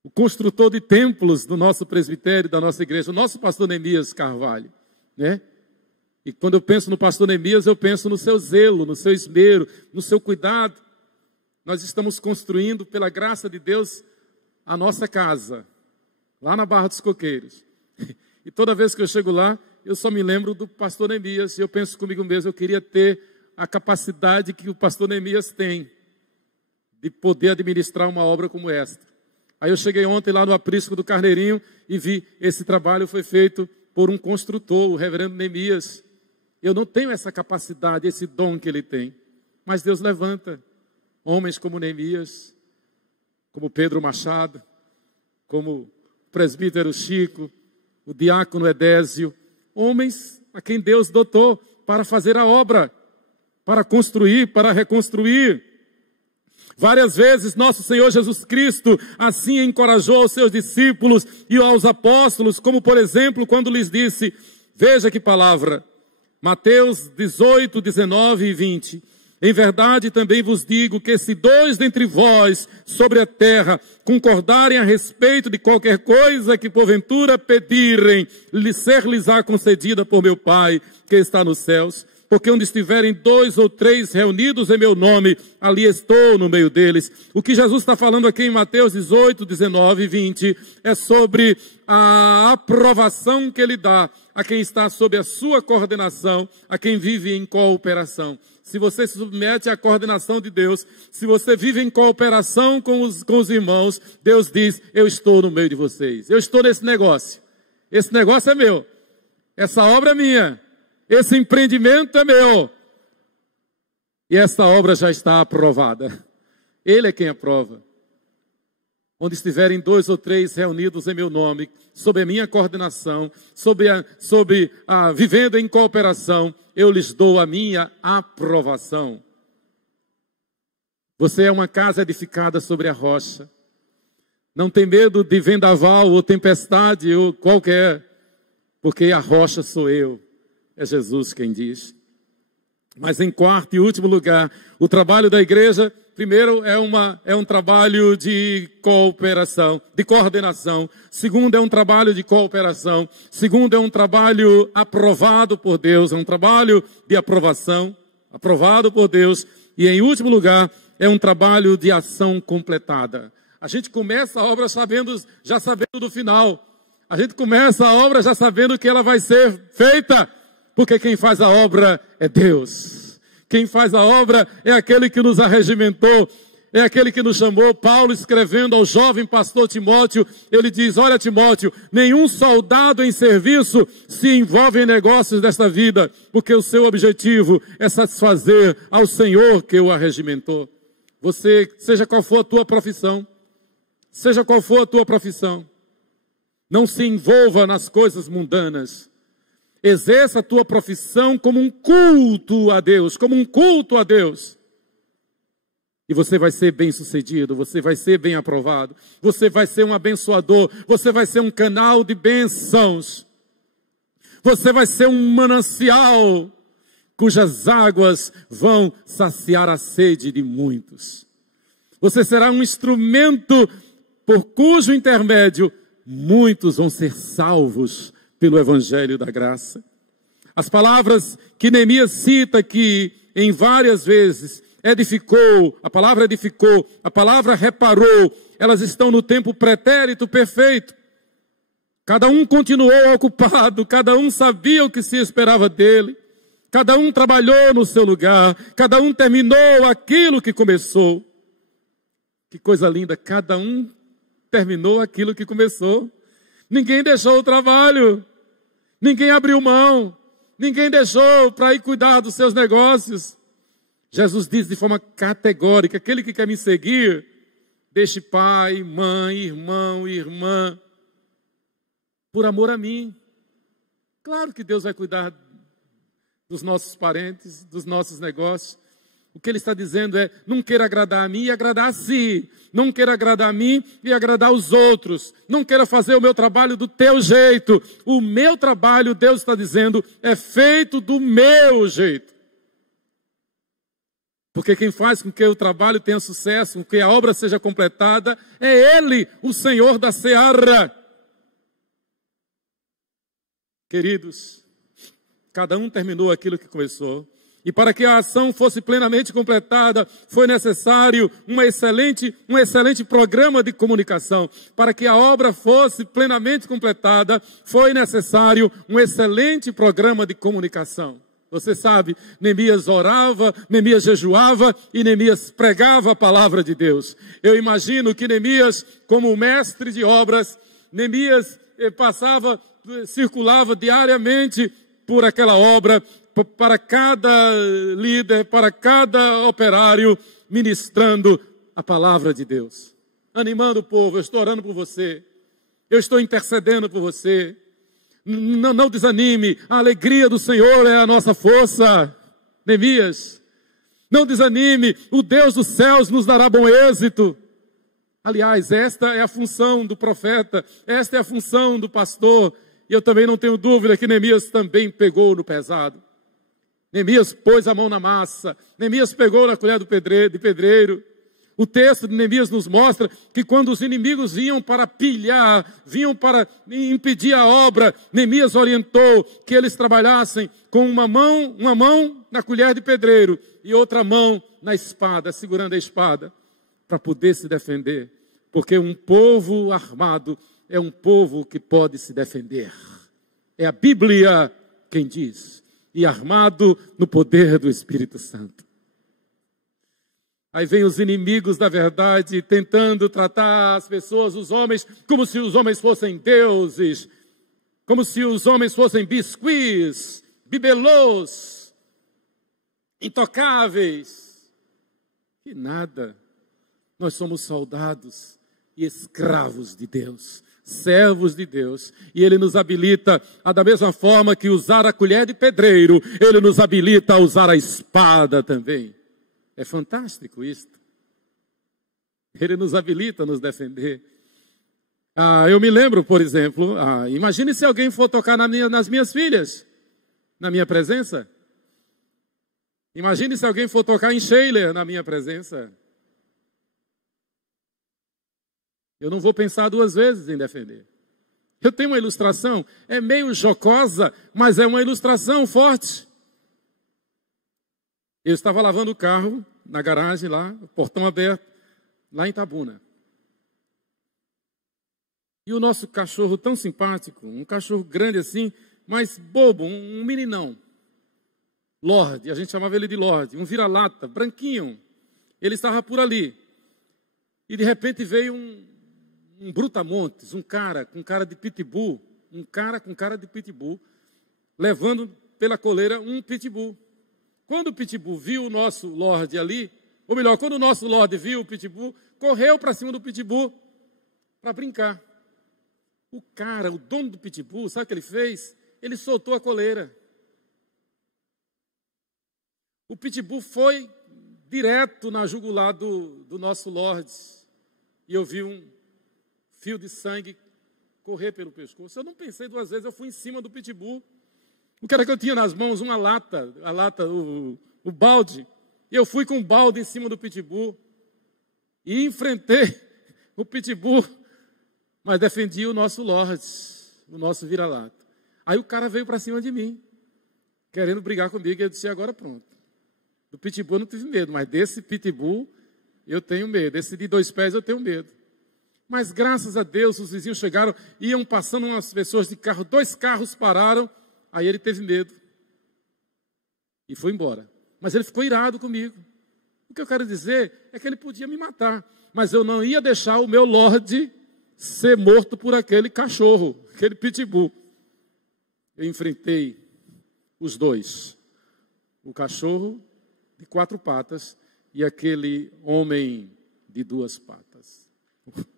o construtor de templos do nosso presbitério, da nossa igreja, o nosso pastor Neemias Carvalho, né? E quando eu penso no pastor Neemias, eu penso no seu zelo, no seu esmero, no seu cuidado. Nós estamos construindo, pela graça de Deus, a nossa casa. lá na Barra dos Coqueiros. E toda vez que eu chego lá, eu só me lembro do pastor Neemias, e eu penso comigo mesmo, eu queria ter a capacidade que o pastor Neemias tem, de poder administrar uma obra como esta. Aí eu cheguei ontem lá no aprisco do Carneirinho e vi, esse trabalho foi feito por um construtor, o reverendo Neemias. Eu não tenho essa capacidade, esse dom que ele tem, mas Deus levanta homens como Neemias, como Pedro Machado, como o presbítero Chico, o diácono Edésio, homens a quem Deus dotou para fazer a obra, para construir, para reconstruir. Várias vezes nosso Senhor Jesus Cristo assim encorajou os seus discípulos e aos apóstolos, como por exemplo quando lhes disse, veja que palavra, Mateus 18, 19 e 20. Em verdade também vos digo que se 2 dentre vós sobre a terra concordarem a respeito de qualquer coisa que porventura pedirem, ser-lhes-á concedida por meu Pai que está nos céus. Porque onde estiverem 2 ou 3 reunidos em meu nome, ali estou no meio deles. O que Jesus está falando aqui em Mateus 18, 19 e 20 é sobre a aprovação que ele dá a quem está sob a sua coordenação, a quem vive em cooperação. Se você se submete à coordenação de Deus, se você vive em cooperação com os irmãos, Deus diz, eu estou no meio de vocês. Eu estou nesse negócio. Esse negócio é meu. Essa obra é minha. Esse empreendimento é meu. E esta obra já está aprovada. Ele é quem aprova. Onde estiverem 2 ou 3 reunidos em meu nome, sob a minha coordenação, vivendo em cooperação, eu lhes dou a minha aprovação. Você é uma casa edificada sobre a rocha. Não tem medo de vendaval ou tempestade ou qualquer, porque a rocha sou eu. É Jesus quem diz. Mas em quarto e último lugar, o trabalho da igreja, primeiro é um trabalho de cooperação, de coordenação. Segundo é um trabalho de cooperação. Segundo é um trabalho aprovado por Deus, é um trabalho de aprovação, aprovado por Deus. E em último lugar, é um trabalho de ação completada. A gente começa a obra já sabendo do final. A gente começa a obra já sabendo que ela vai ser feita. Porque quem faz a obra é Deus. Quem faz a obra é aquele que nos arregimentou, é aquele que nos chamou. Paulo escrevendo ao jovem pastor Timóteo, ele diz, olha Timóteo, nenhum soldado em serviço se envolve em negócios desta vida, porque o seu objetivo é satisfazer ao Senhor que o arregimentou. Você, seja qual for a tua profissão, seja qual for a tua profissão, não se envolva nas coisas mundanas. Exerça a tua profissão como um culto a Deus, como um culto a Deus. E você vai ser bem sucedido, você vai ser bem aprovado, você vai ser um abençoador, você vai ser um canal de bênçãos. Você vai ser um manancial cujas águas vão saciar a sede de muitos. Você será um instrumento por cujo intermédio muitos vão ser salvos pelo Evangelho da Graça. As palavras que Neemias cita aqui em várias vezes, edificou, a palavra reparou, elas estão no tempo pretérito perfeito. Cada um continuou ocupado, cada um sabia o que se esperava dele, cada um trabalhou no seu lugar, cada um terminou aquilo que começou. Que coisa linda, cada um terminou aquilo que começou. Ninguém deixou o trabalho, ninguém abriu mão, ninguém deixou para ir cuidar dos seus negócios. Jesus diz de forma categórica, aquele que quer me seguir, deixe pai, mãe, irmão, irmã, por amor a mim. Claro que Deus vai cuidar dos nossos parentes, dos nossos negócios. O que ele está dizendo é, não queira agradar a mim e agradar a si. Não queira agradar a mim e agradar os outros. Não queira fazer o meu trabalho do teu jeito. O meu trabalho, Deus está dizendo, é feito do meu jeito. Porque quem faz com que o trabalho tenha sucesso, com que a obra seja completada, é Ele, o Senhor da seara. Queridos, cada um terminou aquilo que começou. E para que a ação fosse plenamente completada, foi necessário um excelente programa de comunicação. Para que a obra fosse plenamente completada, foi necessário um excelente programa de comunicação. Você sabe, Neemias orava, Neemias jejuava e Neemias pregava a palavra de Deus. Eu imagino que Neemias, como mestre de obras, Neemias circulava diariamente por aquela obra, para cada líder, para cada operário, ministrando a palavra de Deus. Animando o povo, eu estou orando por você, eu estou intercedendo por você. Não desanime, a alegria do Senhor é a nossa força. Neemias, não desanime, o Deus dos céus nos dará bom êxito. Aliás, esta é a função do profeta, esta é a função do pastor, e eu também não tenho dúvida que Neemias também pegou no pesado. Neemias pôs a mão na massa, Neemias pegou na colher de pedreiro. O texto de Neemias nos mostra que quando os inimigos vinham para pilhar, vinham para impedir a obra, Neemias orientou que eles trabalhassem com uma mão na colher de pedreiro e outra mão na espada, segurando a espada, para poder se defender. Porque um povo armado é um povo que pode se defender. É a Bíblia quem diz. E armado no poder do Espírito Santo. Aí vem os inimigos da verdade tentando tratar as pessoas, os homens, como se os homens fossem deuses, como se os homens fossem biscuits, bibelôs, intocáveis. E nada, nós somos soldados e escravos de Deus, servos de Deus, e Ele nos habilita, da mesma forma que usar a colher de pedreiro, Ele nos habilita a usar a espada também. É fantástico isto. Ele nos habilita a nos defender. Eu me lembro, por exemplo, imagine se alguém for tocar nas minhas filhas, na minha presença. Imagine se alguém for tocar em Sheila na minha presença. Eu não vou pensar duas vezes em defender. Eu tenho uma ilustração, é meio jocosa, mas é uma ilustração forte. Eu estava lavando o carro na garagem lá, o portão aberto, lá em Itabuna. E o nosso cachorro tão simpático, um cachorro grande assim, mas bobo, um meninão. Lorde, a gente chamava ele de Lorde, um vira-lata, branquinho. Ele estava por ali. E de repente veio um brutamontes, um cara com cara de pitbull, levando pela coleira um pitbull. Quando o pitbull viu o nosso Lorde ali, ou melhor, quando o nosso Lorde viu o pitbull, correu para cima do pitbull para brincar. O cara, o dono do pitbull, sabe o que ele fez? Ele soltou a coleira. O pitbull foi direto na jugular do nosso Lorde. E eu vi um fio de sangue correr pelo pescoço. Eu não pensei duas vezes, eu fui em cima do pitbull. O que era que eu tinha nas mãos? Uma lata, o balde. E eu fui com o balde em cima do pitbull. E enfrentei o pitbull, mas defendi o nosso Lorde, o nosso vira-lata. Aí o cara veio para cima de mim, querendo brigar comigo. E eu disse, agora pronto. Do pitbull eu não tive medo, mas desse pitbull eu tenho medo. Esse de 2 pés eu tenho medo. Mas graças a Deus os vizinhos chegaram, iam passando umas pessoas de carro, 2 carros pararam. Aí ele teve medo e foi embora. Mas ele ficou irado comigo. O que eu quero dizer é que ele podia me matar, mas eu não ia deixar o meu Lorde ser morto por aquele cachorro, aquele pitbull. Eu enfrentei os dois, o cachorro de 4 patas e aquele homem de 2 patas,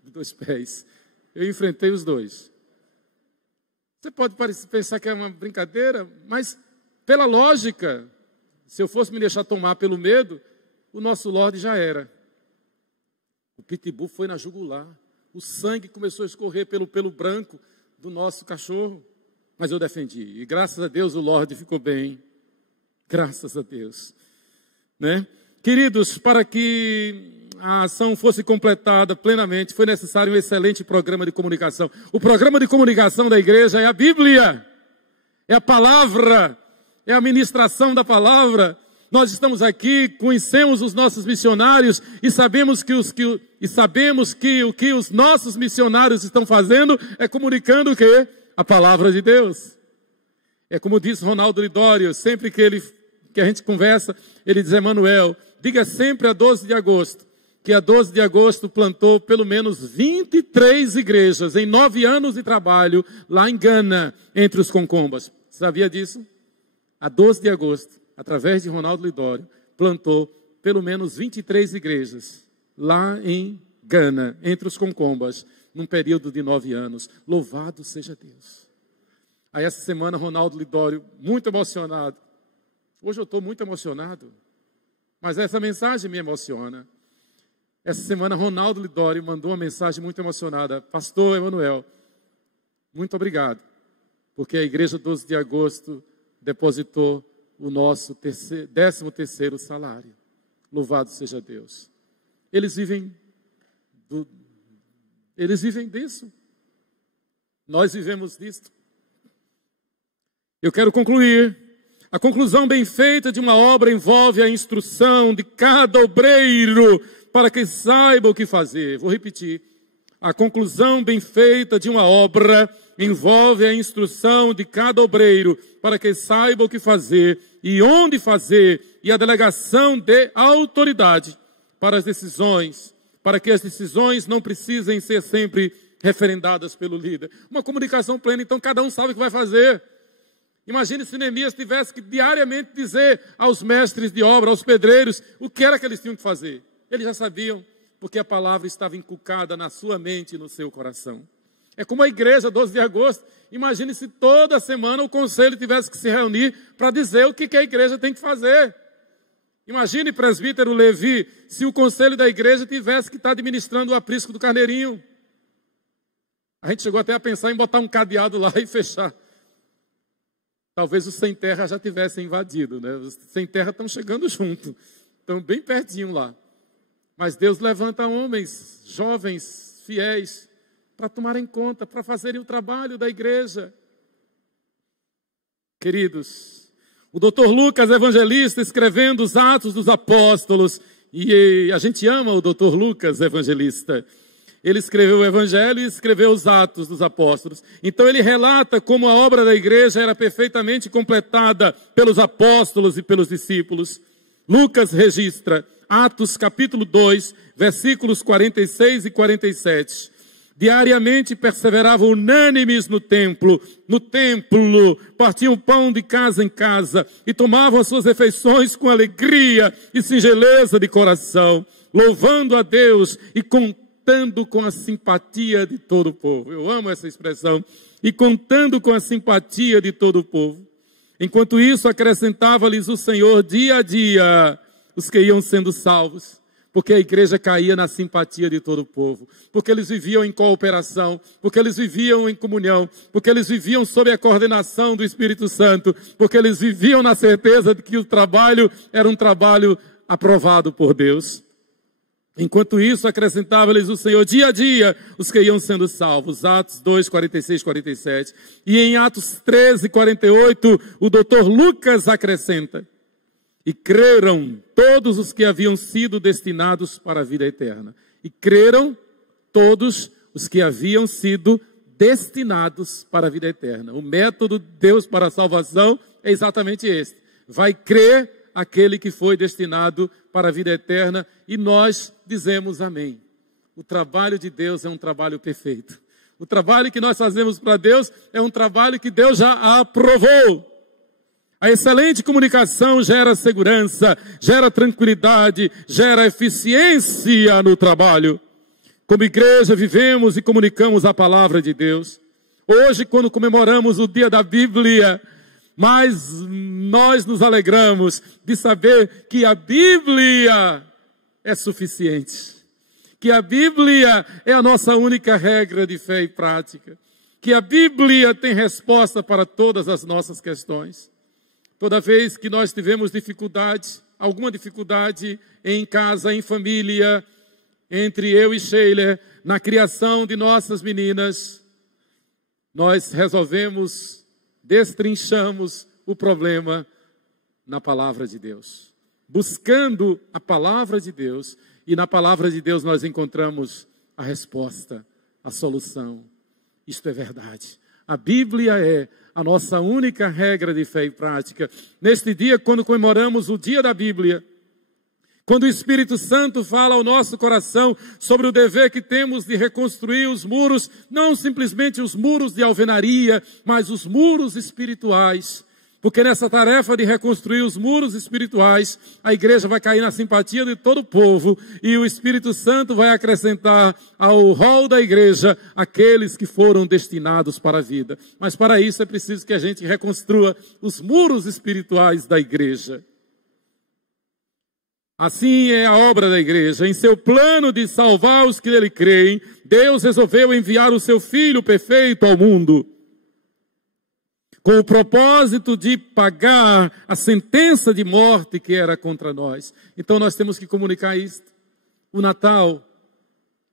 de 2 pés. Eu enfrentei os dois. Você pode pensar que é uma brincadeira, mas pela lógica, se eu fosse me deixar tomar pelo medo, o nosso Lorde já era. O pitbull foi na jugular, o sangue começou a escorrer pelo pelo branco do nosso cachorro, mas eu defendi. E graças a Deus o Lorde ficou bem. Graças a Deus. Né? Queridos, para que a ação fosse completada plenamente, foi necessário um excelente programa de comunicação. O programa de comunicação da igreja é a Bíblia, é a palavra, é a ministração da palavra. Nós estamos aqui, conhecemos os nossos missionários e sabemos que o que os nossos missionários estão fazendo é comunicando o quê? A palavra de Deus. É como disse Ronaldo Lidório, sempre que a gente conversa, ele diz: Emanuel, diga sempre a 12 de agosto, que a 12 de agosto plantou pelo menos 23 igrejas em 9 anos de trabalho lá em Gana, entre os concombas. Sabia disso? A 12 de agosto, através de Ronaldo Lidório, plantou pelo menos 23 igrejas lá em Gana, entre os concombas, num período de 9 anos. Louvado seja Deus. Aí essa semana, Ronaldo Lidório, muito emocionado. Hoje eu estou muito emocionado, mas essa mensagem me emociona. Essa semana, Ronaldo Lidório mandou uma mensagem muito emocionada. Pastor Emanuel, muito obrigado, porque a igreja 12 de agosto depositou o nosso 13º salário. Louvado seja Deus. Eles vivem disso. Nós vivemos disto. Eu quero concluir. A conclusão bem feita de uma obra envolve a instrução de cada obreiro para que saiba o que fazer. Vou repetir. A conclusão bem feita de uma obra envolve a instrução de cada obreiro para que saiba o que fazer e onde fazer, e a delegação de autoridade para as decisões, para que as decisões não precisem ser sempre referendadas pelo líder. Uma comunicação plena, então cada um sabe o que vai fazer. Imagine se Neemias tivesse que diariamente dizer aos mestres de obra, aos pedreiros, o que era que eles tinham que fazer. Eles já sabiam, porque a palavra estava inculcada na sua mente e no seu coração. É como a igreja, 12 de agosto. Imagine se toda semana o conselho tivesse que se reunir para dizer o que a igreja tem que fazer. Imagine, presbítero Levi, se o conselho da igreja tivesse que estar administrando o aprisco do carneirinho. A gente chegou até a pensar em botar um cadeado lá e fechar. Talvez os sem terra já tivessem invadido, né? Os sem terra estão chegando junto, estão bem pertinho lá. Mas Deus levanta homens, jovens, fiéis, para tomarem conta, para fazerem o trabalho da igreja. Queridos, o Dr. Lucas, evangelista, escrevendo os Atos dos Apóstolos, e a gente ama o Dr. Lucas, evangelista. Ele escreveu o Evangelho e escreveu os Atos dos Apóstolos. Então ele relata como a obra da igreja era perfeitamente completada pelos apóstolos e pelos discípulos. Lucas registra, Atos capítulo 2, versículos 46 e 47. Diariamente perseveravam unânimes no templo, partiam pão de casa em casa e tomavam as suas refeições com alegria e singeleza de coração, louvando a Deus e contando com a simpatia de todo o povo. Eu amo essa expressão. E contando com a simpatia de todo o povo. Enquanto isso, acrescentava-lhes o Senhor dia a dia os que iam sendo salvos. Porque a igreja caía na simpatia de todo o povo. Porque eles viviam em cooperação. Porque eles viviam em comunhão. Porque eles viviam sob a coordenação do Espírito Santo. Porque eles viviam na certeza de que o trabalho era um trabalho aprovado por Deus. Enquanto isso, acrescentava-lhes o Senhor dia a dia os que iam sendo salvos. Atos 2, 46, 47. E em Atos 13, 48, o Dr. Lucas acrescenta: e creram todos os que haviam sido destinados para a vida eterna. E creram todos os que haviam sido destinados para a vida eterna. O método de Deus para a salvação é exatamente este. Vai crer aquele que foi destinado para a vida eterna, e nós dizemos amém. O trabalho de Deus é um trabalho perfeito. O trabalho que nós fazemos para Deus é um trabalho que Deus já aprovou. A excelente comunicação gera segurança, gera tranquilidade, gera eficiência no trabalho. Como igreja, vivemos e comunicamos a palavra de Deus. Hoje, quando comemoramos o dia da Bíblia, mas nós nos alegramos de saber que a Bíblia é suficiente. Que a Bíblia é a nossa única regra de fé e prática. Que a Bíblia tem resposta para todas as nossas questões. Toda vez que nós tivemos dificuldade, alguma dificuldade em casa, em família, entre eu e Sheila, na criação de nossas meninas, nós destrinchamos o problema na palavra de Deus. buscando a palavra de Deus, e na palavra de Deus nós encontramos a resposta, a solução. Isto é verdade. A Bíblia é a nossa única regra de fé e prática. Neste dia, quando comemoramos o dia da Bíblia, quando o Espírito Santo fala ao nosso coração sobre o dever que temos de reconstruir os muros, não simplesmente os muros de alvenaria, mas os muros espirituais. Porque nessa tarefa de reconstruir os muros espirituais, a igreja vai cair na simpatia de todo o povo e o Espírito Santo vai acrescentar ao rol da igreja aqueles que foram destinados para a vida. Mas para isso é preciso que a gente reconstrua os muros espirituais da igreja. Assim é a obra da igreja. Em seu plano de salvar os que nele creem, Deus resolveu enviar o seu Filho perfeito ao mundo, com o propósito de pagar a sentença de morte que era contra nós. Então nós temos que comunicar isto. O Natal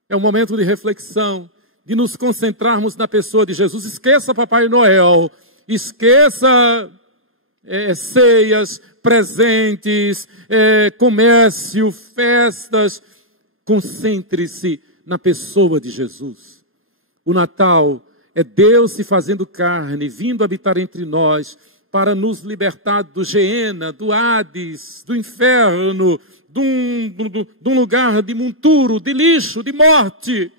é um momento de reflexão, de nos concentrarmos na pessoa de Jesus. Esqueça Papai Noel, esqueça ceias, presentes, comércio, festas. Concentre-se na pessoa de Jesus. O Natal é Deus se fazendo carne, vindo habitar entre nós, para nos libertar do Geena, do Hades, do inferno, de um lugar de monturo, de lixo, de morte,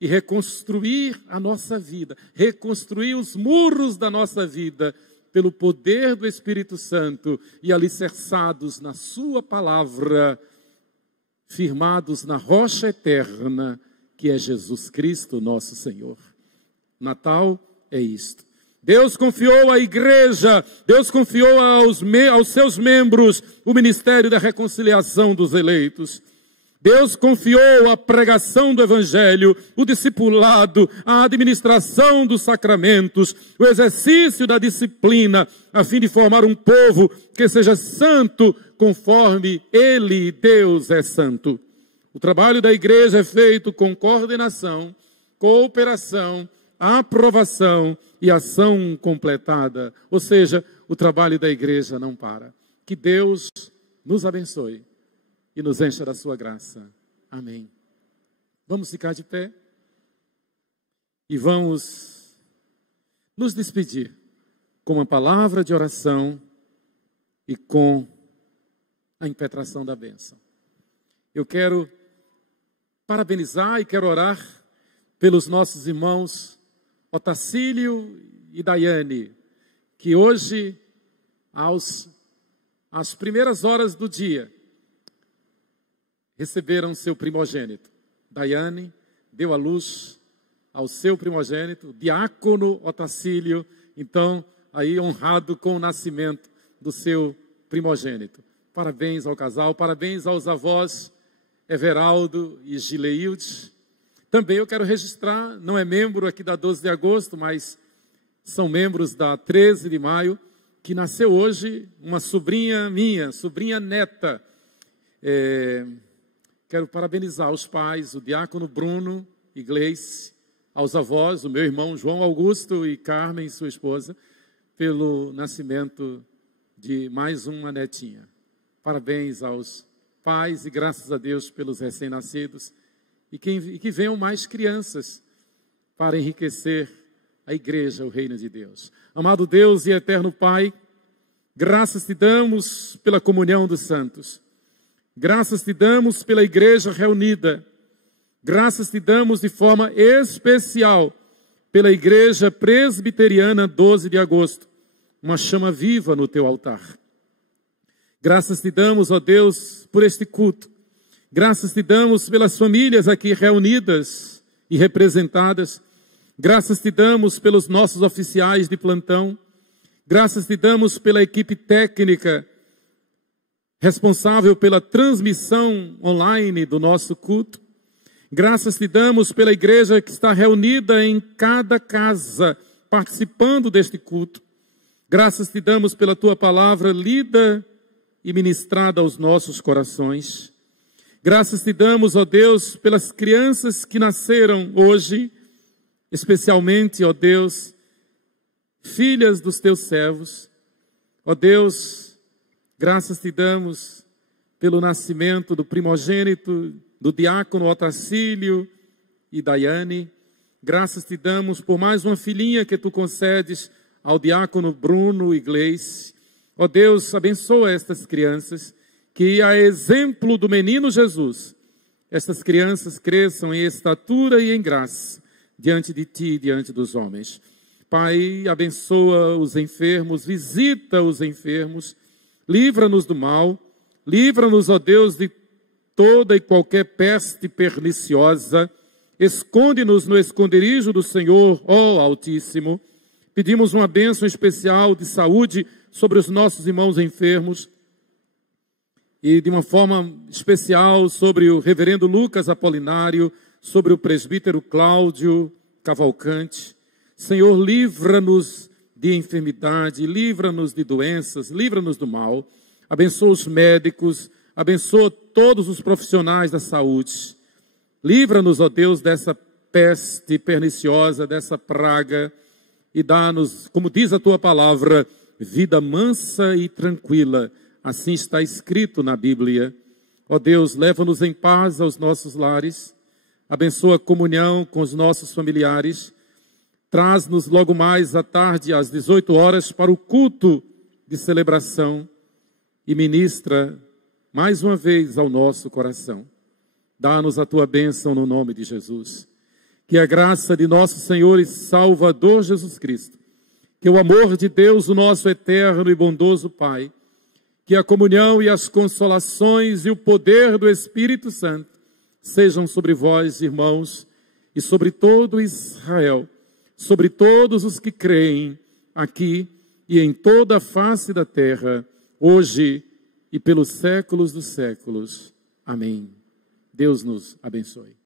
e reconstruir a nossa vida, reconstruir os muros da nossa vida, pelo poder do Espírito Santo e alicerçados na sua palavra, firmados na rocha eterna, que é Jesus Cristo, nosso Senhor. Natal é isto. Deus confiou à igreja, Deus confiou aos seus membros o ministério da reconciliação dos eleitos. Deus confiou a pregação do Evangelho, o discipulado, a administração dos sacramentos, o exercício da disciplina, a fim de formar um povo que seja santo conforme Ele, Deus, é santo. O trabalho da igreja é feito com coordenação, cooperação, aprovação e ação completada. Ou seja, o trabalho da igreja não para. Que Deus nos abençoe e nos encha da sua graça. Amém. Vamos ficar de pé e vamos nos despedir com uma palavra de oração e com a impetração da bênção. Eu quero parabenizar e quero orar pelos nossos irmãos Otacílio e Daiane, que hoje, às primeiras horas do dia, receberam seu primogênito. Daiane deu à luz ao seu primogênito, diácono Otacílio, então, aí honrado com o nascimento do seu primogênito. Parabéns ao casal, parabéns aos avós Everaldo e Gileilde. Também eu quero registrar, não é membro aqui da 12 de agosto, mas são membros da 13 de maio, que nasceu hoje uma sobrinha minha, sobrinha neta. Quero parabenizar os pais, o diácono Bruno e Gleice, aos avós, o meu irmão João Augusto e Carmen, sua esposa, pelo nascimento de mais uma netinha. Parabéns aos pais e graças a Deus pelos recém-nascidos. E que venham mais crianças para enriquecer a igreja, o reino de Deus. Amado Deus e eterno Pai, graças te damos pela comunhão dos santos. Graças te damos pela igreja reunida. Graças te damos de forma especial pela igreja presbiteriana 12 de agosto. Uma chama viva no teu altar. Graças te damos, ó Deus, por este culto. Graças te damos pelas famílias aqui reunidas e representadas. Graças te damos pelos nossos oficiais de plantão. Graças te damos pela equipe técnica responsável pela transmissão online do nosso culto. Graças te damos pela igreja que está reunida em cada casa, participando deste culto. Graças te damos pela tua palavra lida e ministrada aos nossos corações. Graças te damos, ó Deus, pelas crianças que nasceram hoje, especialmente, ó Deus, filhas dos teus servos. Ó Deus, graças te damos pelo nascimento do primogênito, do diácono Otacílio e Daiane. Graças te damos por mais uma filhinha que tu concedes ao diácono Bruno e Gleice. Ó Deus, abençoa estas crianças, que a exemplo do menino Jesus, estas crianças cresçam em estatura e em graça, diante de ti e diante dos homens. Pai, abençoa os enfermos, visita os enfermos, livra-nos do mal, livra-nos, ó Deus, de toda e qualquer peste perniciosa, esconde-nos no esconderijo do Senhor, ó Altíssimo. Pedimos uma bênção especial de saúde sobre os nossos irmãos enfermos, e de uma forma especial sobre o reverendo Lucas Apolinário, sobre o presbítero Cláudio Cavalcante. Senhor, livra-nos de enfermidade, livra-nos de doenças, livra-nos do mal. Abençoa os médicos, abençoa todos os profissionais da saúde. Livra-nos, ó Deus, dessa peste perniciosa, dessa praga, e dá-nos, como diz a tua palavra, vida mansa e tranquila. Assim está escrito na Bíblia. Ó Deus, leva-nos em paz aos nossos lares, abençoa a comunhão com os nossos familiares, traz-nos logo mais à tarde, às 18 horas, para o culto de celebração e ministra mais uma vez ao nosso coração. Dá-nos a tua bênção no nome de Jesus. Que a graça de nosso Senhor e Salvador Jesus Cristo, que o amor de Deus, o nosso eterno e bondoso Pai, que a comunhão e as consolações e o poder do Espírito Santo sejam sobre vós, irmãos, e sobre todo Israel, sobre todos os que creem aqui e em toda a face da terra, hoje e pelos séculos dos séculos. Amém. Deus nos abençoe.